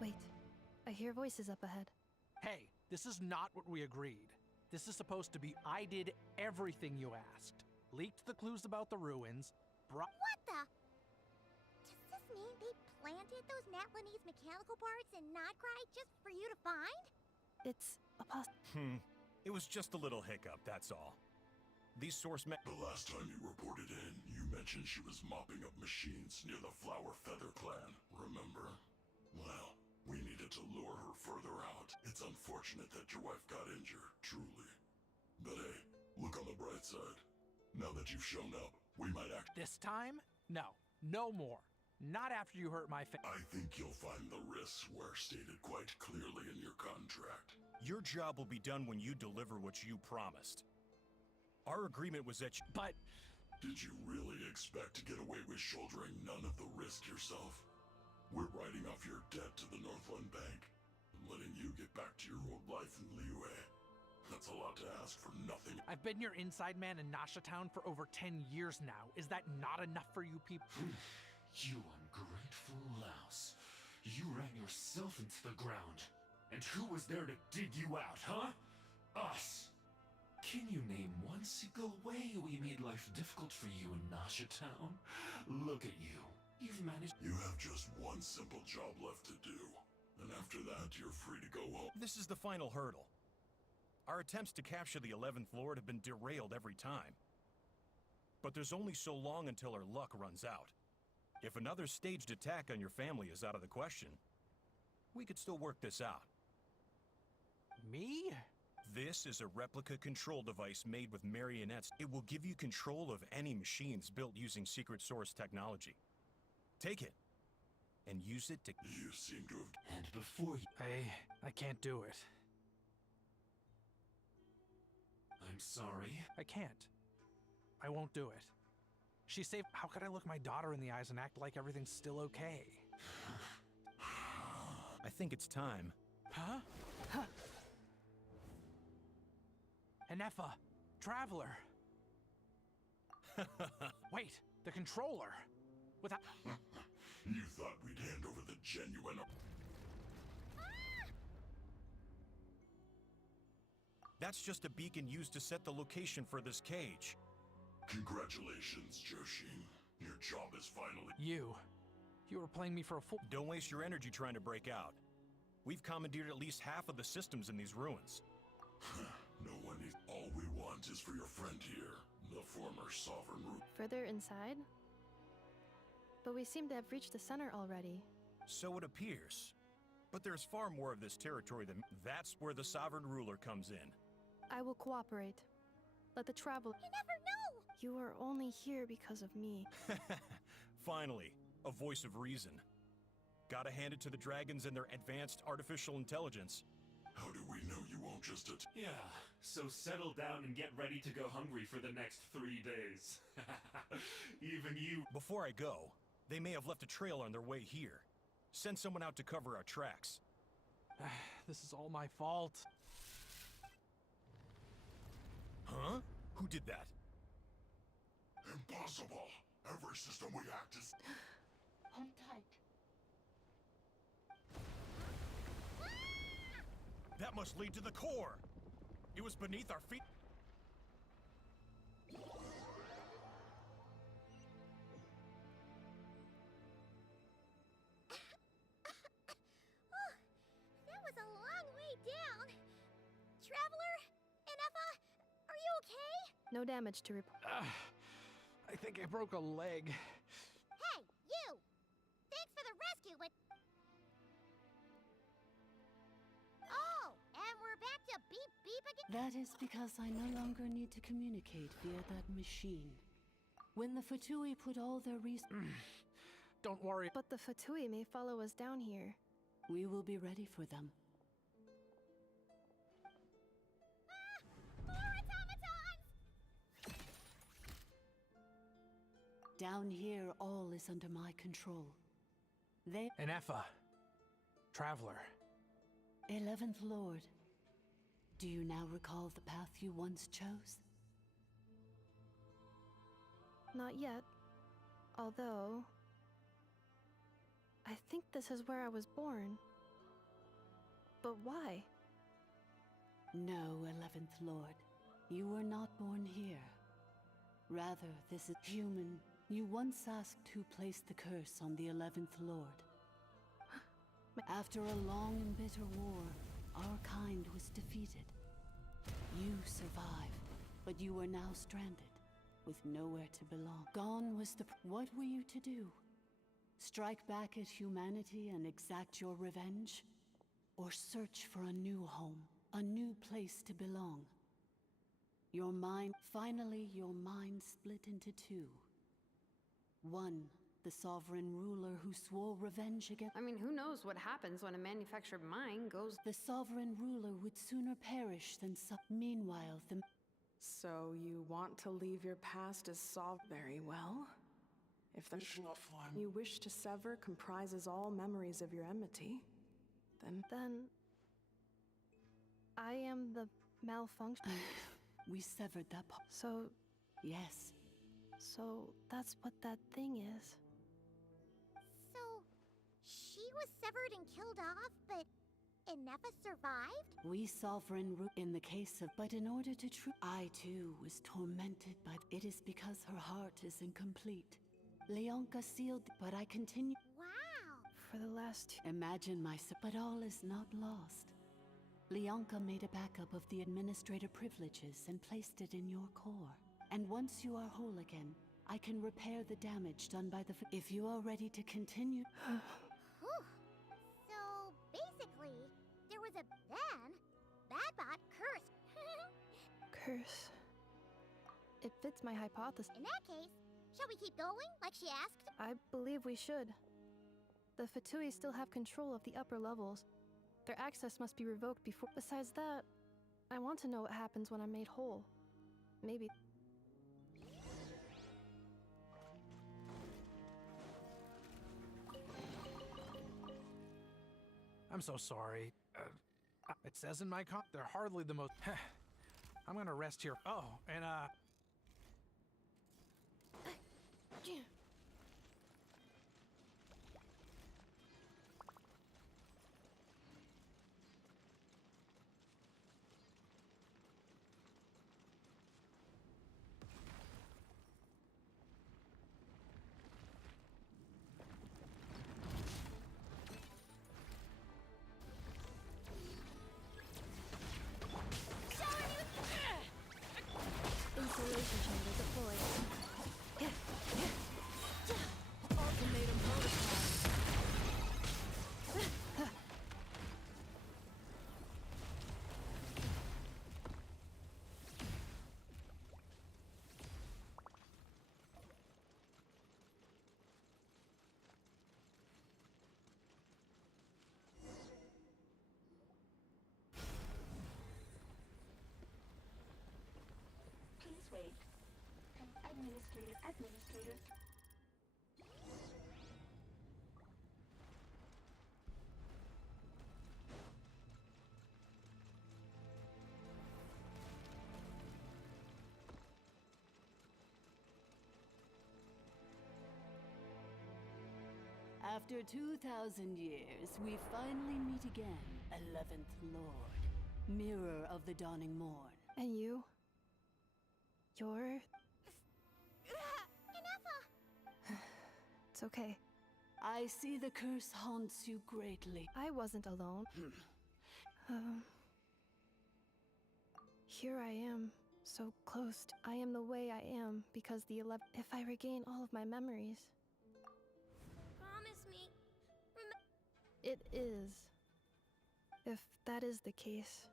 Wait, I hear voices up ahead. Hey, this is not what we agreed. This is supposed to be I did everything you asked. Leaked the clues about the ruins, brought... What the? Does this mean they planted those Natlanese mechanical parts in Nodcry just for you to find? It's a It was just a little hiccup, that's all. These source The last time you reported in, you mentioned she was mopping up machines near the Flower Feather clan, remember? Well, we needed to lure her further out. It's unfortunate that your wife got injured, truly. But hey, look on the bright side. Now that you've shown up, we might act... This time? No. No more. Not after you hurt my face. I think you'll find the risks were stated quite clearly in your contract. Your job will be done when you deliver what you promised. Our agreement was that But... Did you really expect to get away with shouldering none of the risk yourself? We're writing off your debt to the Northland Bank and letting you get back to your old life in Liyue. That's a lot to ask for nothing. I've been your inside man in Nasha Town for over 10 years now. Is that not enough for you people? You ungrateful louse. You ran yourself into the ground. And who was there to dig you out, huh? Us! Can you name one single way we made life difficult for you in Nasha Town? Look at you. You've managed... You have just one simple job left to do. And after that, you're free to go home. This is the final hurdle. Our attempts to capture the 11th Lord have been derailed every time. But there's only so long until our luck runs out. If another staged attack on your family is out of the question, we could still work this out. Me? This is a replica control device made with marionettes. It will give you control of any machines built using secret source technology. Take it, and use it to... You seem to have... And before you... I can't do it. I'm sorry. I can't. I won't do it. She's safe. How could I look my daughter in the eyes and act like everything's still okay? I think it's time. Huh? Anefa, Traveler. Wait, the controller. Without... You thought we'd hand over the genuine... That's just a beacon used to set the location for this cage. Congratulations, Joshin. Your job is finally... You were playing me for a fool. Don't waste your energy trying to break out. We've commandeered at least half of the systems in these ruins. No one needs... All we want is for your friend here, the former sovereign ruler. Further inside? But we seem to have reached the center already. So it appears. But there's far more of this territory than... That's where the sovereign ruler comes in. I will cooperate. Let the travel... You never know! You are only here because of me. Finally, a voice of reason. Gotta hand it to the dragons and their advanced artificial intelligence. How do we know you won't just to... Yeah, so settle down and get ready to go hungry for the next 3 days. Even you... Before I go, they may have left a trail on their way here. Send someone out to cover our tracks. This is all my fault. Huh? Who did that? Impossible! Every system we hacked is... Hold tight. That must lead to the core! It was beneath our feet. That was a long way down. Traveler? Ineffa? Are you okay? No damage to report. I think I broke a leg. Hey, you! Thanks for the rescue, but... Oh, and we're back to beep beep again? That is because I no longer need to communicate via that machine. When the Fatui put all their Don't worry. But the Fatui may follow us down here. We will be ready for them. More automatons! Down here, all is under my control. They... Ineffa. Traveler. 11th Lord. Do you now recall the path you once chose? Not yet. Although... I think this is where I was born. But why? No, 11th Lord. You were not born here. Rather, this is human. You once asked who placed the curse on the 11th Lord. After a long and bitter war, our kind was defeated. You survived, but you are now stranded, with nowhere to belong. Gone was the... What were you to do? Strike back at humanity and exact your revenge? Or search for a new home, a new place to belong? Your mind... Finally, your mind split into two. One, the sovereign ruler who swore revenge against... I mean, who knows what happens when a manufactured mine goes... The sovereign ruler would sooner perish than Meanwhile, the... So you want to leave your past as very well? If the you wish to sever comprises all memories of your enmity, then I am the malfunction. We severed that part. So... Yes. So that's what that thing is. So, she was severed and killed off, but Ineffa survived? We sovereign in the case of... But in order to I too was tormented by... It is because her heart is incomplete. Leonka sealed... But I continue... Wow! For the last... Imagine myself... But all is not lost. Leonka made a backup of the administrator privileges and placed it in your core. And once you are whole again, I can repair the damage done by the... If you are ready to continue... Whew. So, basically, there was a Badbot curse. Curse. It fits my hypothesis. In that case, shall we keep going, like she asked? I believe we should. The Fatui still have control of the upper levels. Their access must be revoked before... Besides that, I want to know what happens when I'm made whole. Maybe... I'm so sorry. It says in my they're hardly the most... I'm gonna rest here. Oh, and Insulation chamber deployed. Administrator. After 2,000 years, we finally meet again, 11th Lord, Mirror of the Dawning Morn. And you? You're... It's okay. I see the curse haunts you greatly. I wasn't alone. Here I am, so close. I am the way I am because the 11th... If I regain all of my memories... Promise me. It is. If that is the case.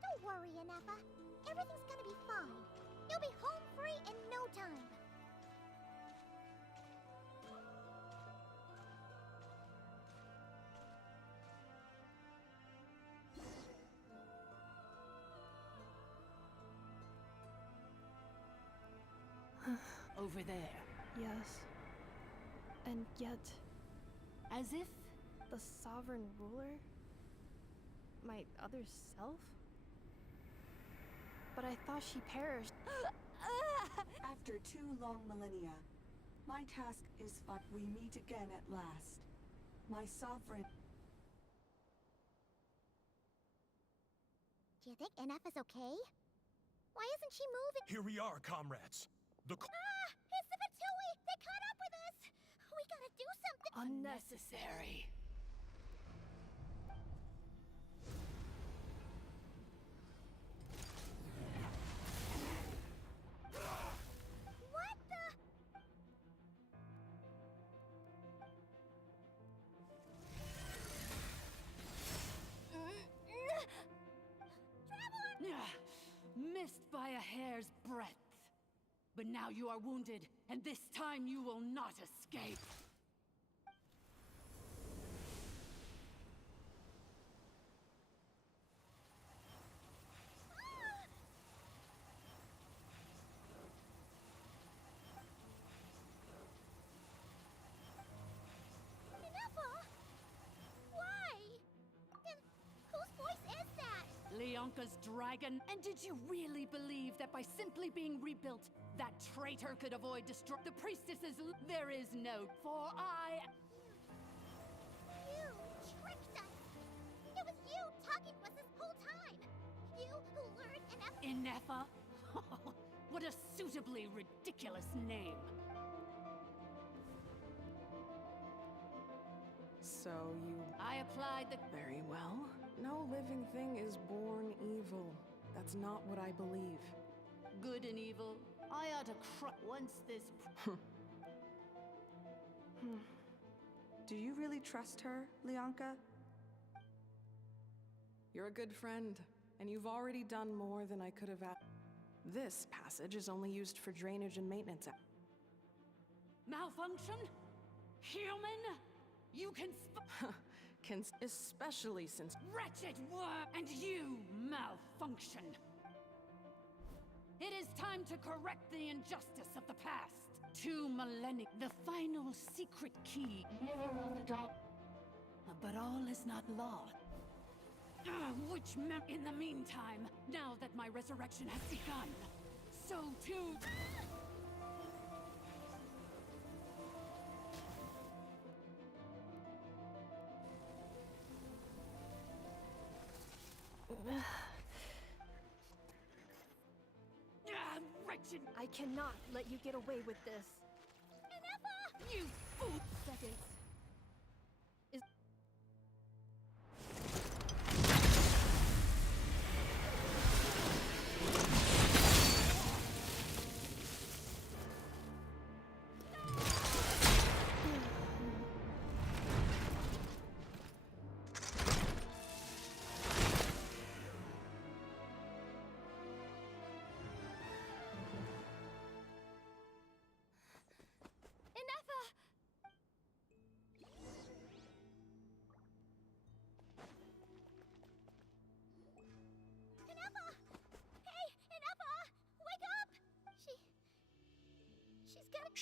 Don't worry, Anafa. Everything's gonna be fine. You'll be home free in no time. Over there. Yes. And yet... As if... the sovereign ruler? My other self? But I thought she perished. After 2 long millennia, my task is fun. We meet again at last. My sovereign... Do you think Anafa's okay? Why isn't she moving? Here we are, comrades. The It's the Fatui! They caught up with us! We gotta do something! Unnecessary. What the? Missed by a hair's breadth. But now you are wounded, and this time you will not escape. Anafa! Why? And whose voice is that? Leonka's dragon. And did you really believe that by simply being rebuilt, that traitor could avoid the priestesses? There is no, for I... You tricked us! It was you talking to us this whole time! You who lured Anafa... Inefa? What a suitably ridiculous name. So you... I applied the... Very well. No living thing is born evil. That's not what I believe. Good and evil. I ought to once this... Do you really trust her, Leonka? You're a good friend, and you've already done more than I could have asked. This passage is only used for drainage and maintenance. Malfunction? Human? You can especially since... Wretched worm! And you malfunction! It is time to correct the injustice of the past. 2 millennia, the final secret key. Mirror of the Dawn. But all is not lost. In the meantime, now that my resurrection has begun, so too... Wretched! I cannot let you get away with this. Anafa! You fool! Seconds. Is...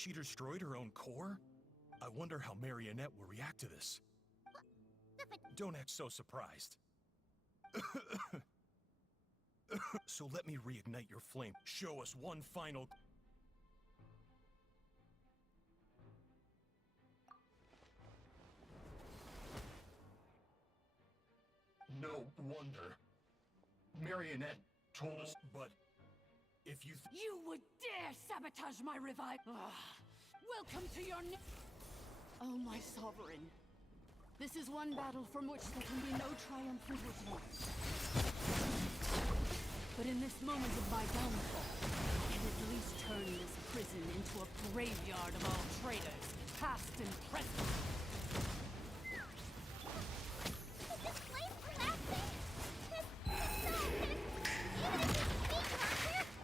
She destroyed her own core? I wonder how Marionette will react to this. Don't act so surprised. So let me reignite your flame. Show us one final... No wonder. Marionette told us, but if you... You would dare sabotage my revive! Welcome to your Oh, my sovereign. This is one battle from which there can be no triumphant return. But in this moment of my downfall, I can at least turn this prison into a graveyard of all traitors, past and present. Is this place collapsing?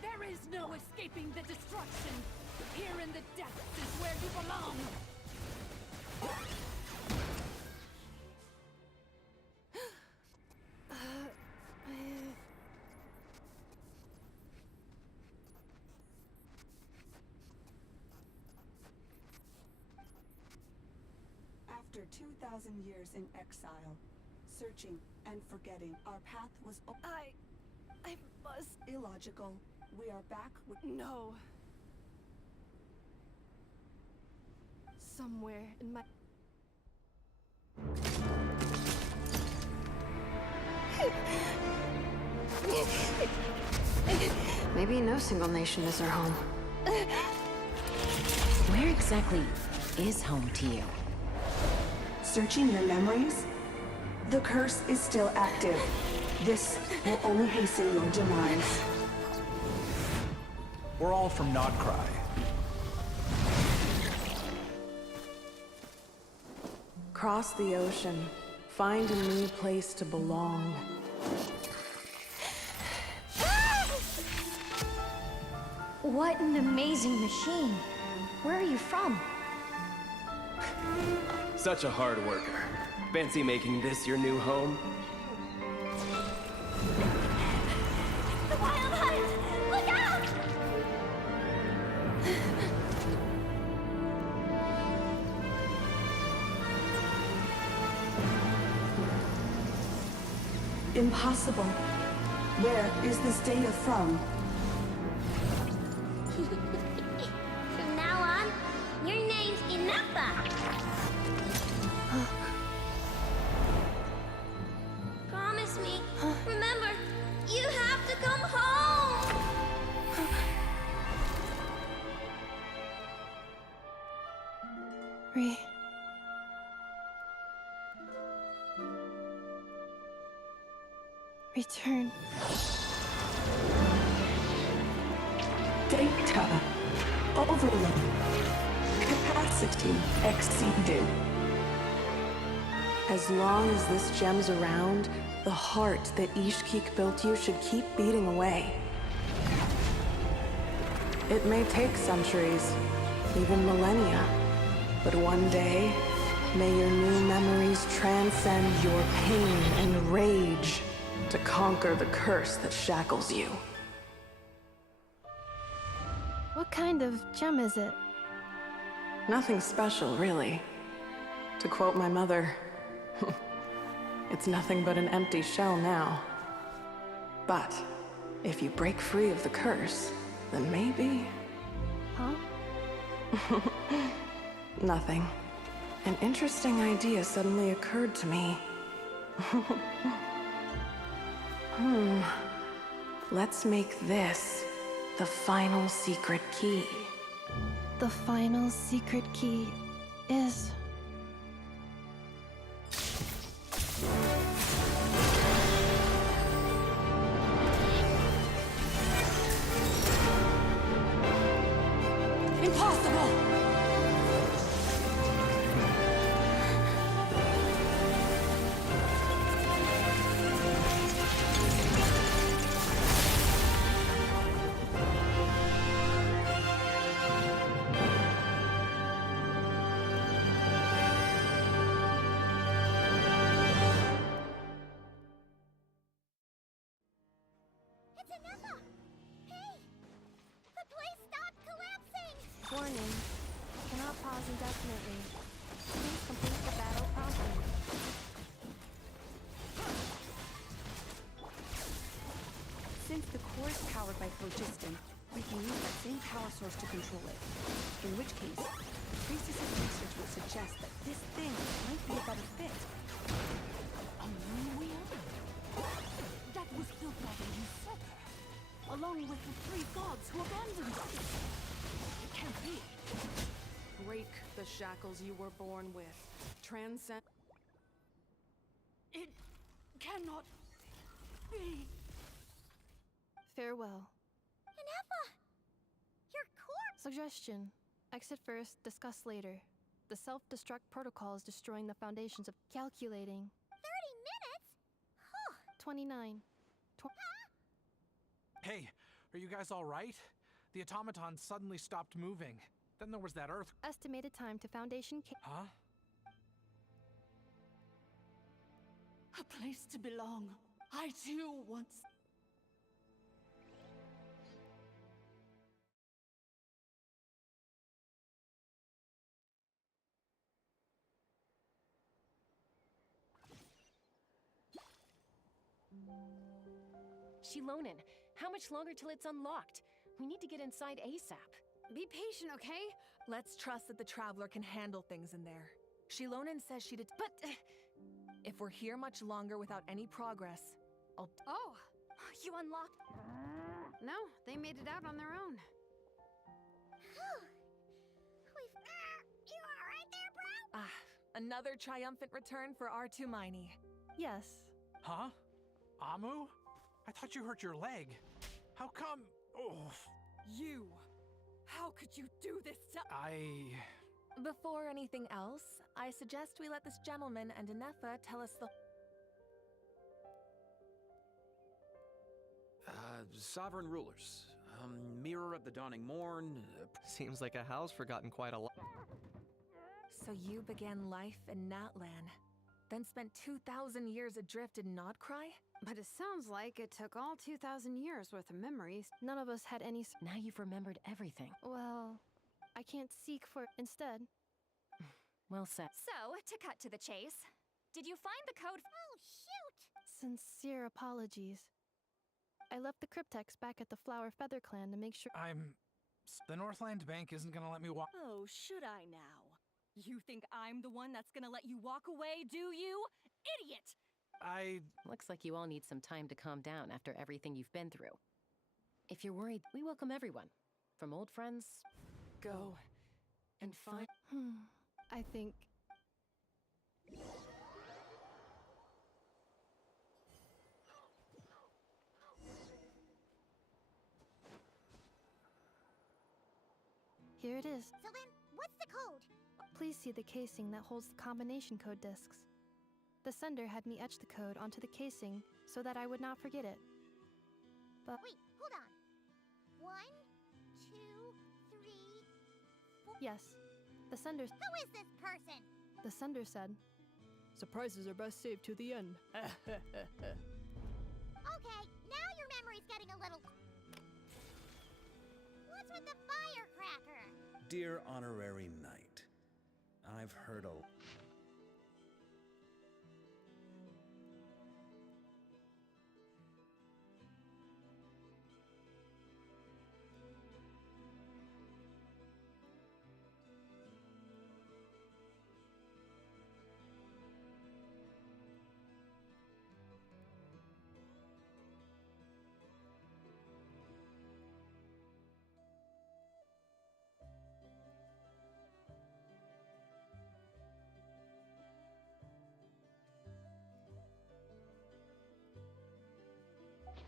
There is no escaping the destruction. Here in the depths is where you belong. After 2,000 years in exile, searching and forgetting, our path was I must... illogical. We are back with... No. Somewhere in my... Maybe no single nation is our home. Where exactly is home to you? Searching your memories? The curse is still active. This will only hasten your demise. We're all from Nodcry. Cross the ocean. Find a new place to belong. What an amazing machine. Where are you from? Such a hard worker. Fancy making this your new home? The Wild Hunt! Look out! Impossible. Where is this data from? From now on, your name's Inappa. Promise me. Remember, you have to come home. Return. Data. Overload. Capacity exceeded. As long as this gem's around, the heart that Ishkik built you should keep beating away. It may take centuries, even millennia, but one day, may your new memories transcend your pain and rage to conquer the curse that shackles you. What kind of gem is it? Nothing special, really. To quote my mother, it's nothing but an empty shell now. But if you break free of the curse, then maybe... Huh? Nothing. An interesting idea suddenly occurred to me. Let's make this the final secret key. The final secret key is... Impossible! It's Inappa! Hey! The place stopped collapsing! Warning. not pause indefinitely. Please complete the battle promptly. Since the core is powered by phlogiston, we can use that same power source to control it. In which case, Priestess's research would suggest that this thing might be a better fit. A moon wheel? That was built by the usurper, along with the 3 gods who abandoned us. It can't be. Break the shackles you were born with. Transcend. It cannot be. Farewell. Ineffa! Your corpse! Suggestion. Exit first, discuss later. The self-destruct protocol is destroying the foundations of calculating. 30 minutes? Huh. 29. Hey, are you guys alright? The automaton suddenly stopped moving. Then there was that earth. Estimated time to foundation. Huh? A place to belong. I too once. Shilonin, how much longer till it's unlocked? We need to get inside ASAP. Be patient, okay? Let's trust that the Traveler can handle things in there. Shilonin says she'd... But... if we're here much longer without any progress, I'll... Oh! You unlocked... No, they made it out on their own. You alright there, bro? Another triumphant return for R2 Miney. Yes. Huh? Amu? I thought you hurt your leg. How come? Oh. You! How could you do this to— Before anything else, I suggest we let this gentleman and Ineffa tell us the— Sovereign rulers. Mirror of the dawning morn. Seems like a house forgotten quite a lot. So you began life in Natlan, then spent 2,000 years adrift in Nodcry? But it sounds like it took all 2,000 years worth of memories. None of us had any. Now you've remembered everything. Well, I can't seek for instead. Well said. So, to cut to the chase, did you find the code? Oh, shoot! Sincere apologies. I left the cryptex back at the Flower Feather Clan to make sure. The Northland Bank isn't gonna let me walk. Oh, should I now? You think I'm the one that's gonna let you walk away, do you? Idiot! Looks like you all need some time to calm down after everything you've been through. If you're worried, we welcome everyone. From old friends... Go. And find... I think... Here it is. So then, what's the code? Please see the casing that holds the combination code discs. The sender had me etch the code onto the casing so that I would not forget it. But... Wait, hold on. 1, 2, 3, 4... Yes. The sender... Who is this person? The sender said... Surprises are best saved to the end. Okay, now your memory's getting a little... What's with the firecracker? Dear Honorary Knight, I've heard a...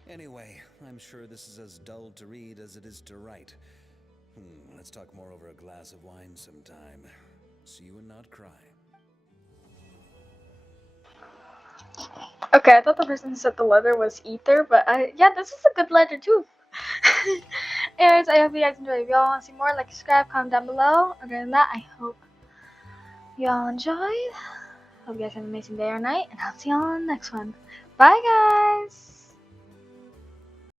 Anyway, I'm sure this is as dull to read as it is to write. Let's talk more over a glass of wine sometime. See you and not cry. Okay, I thought the person who said the letter was Ether, but yeah, this is a good letter too. Anyways, I hope you guys enjoyed. If y'all want to see more, like, subscribe, comment down below. Other than that, I hope y'all enjoyed. Hope you guys have an amazing day or night, and I'll see y'all on the next one. Bye, guys!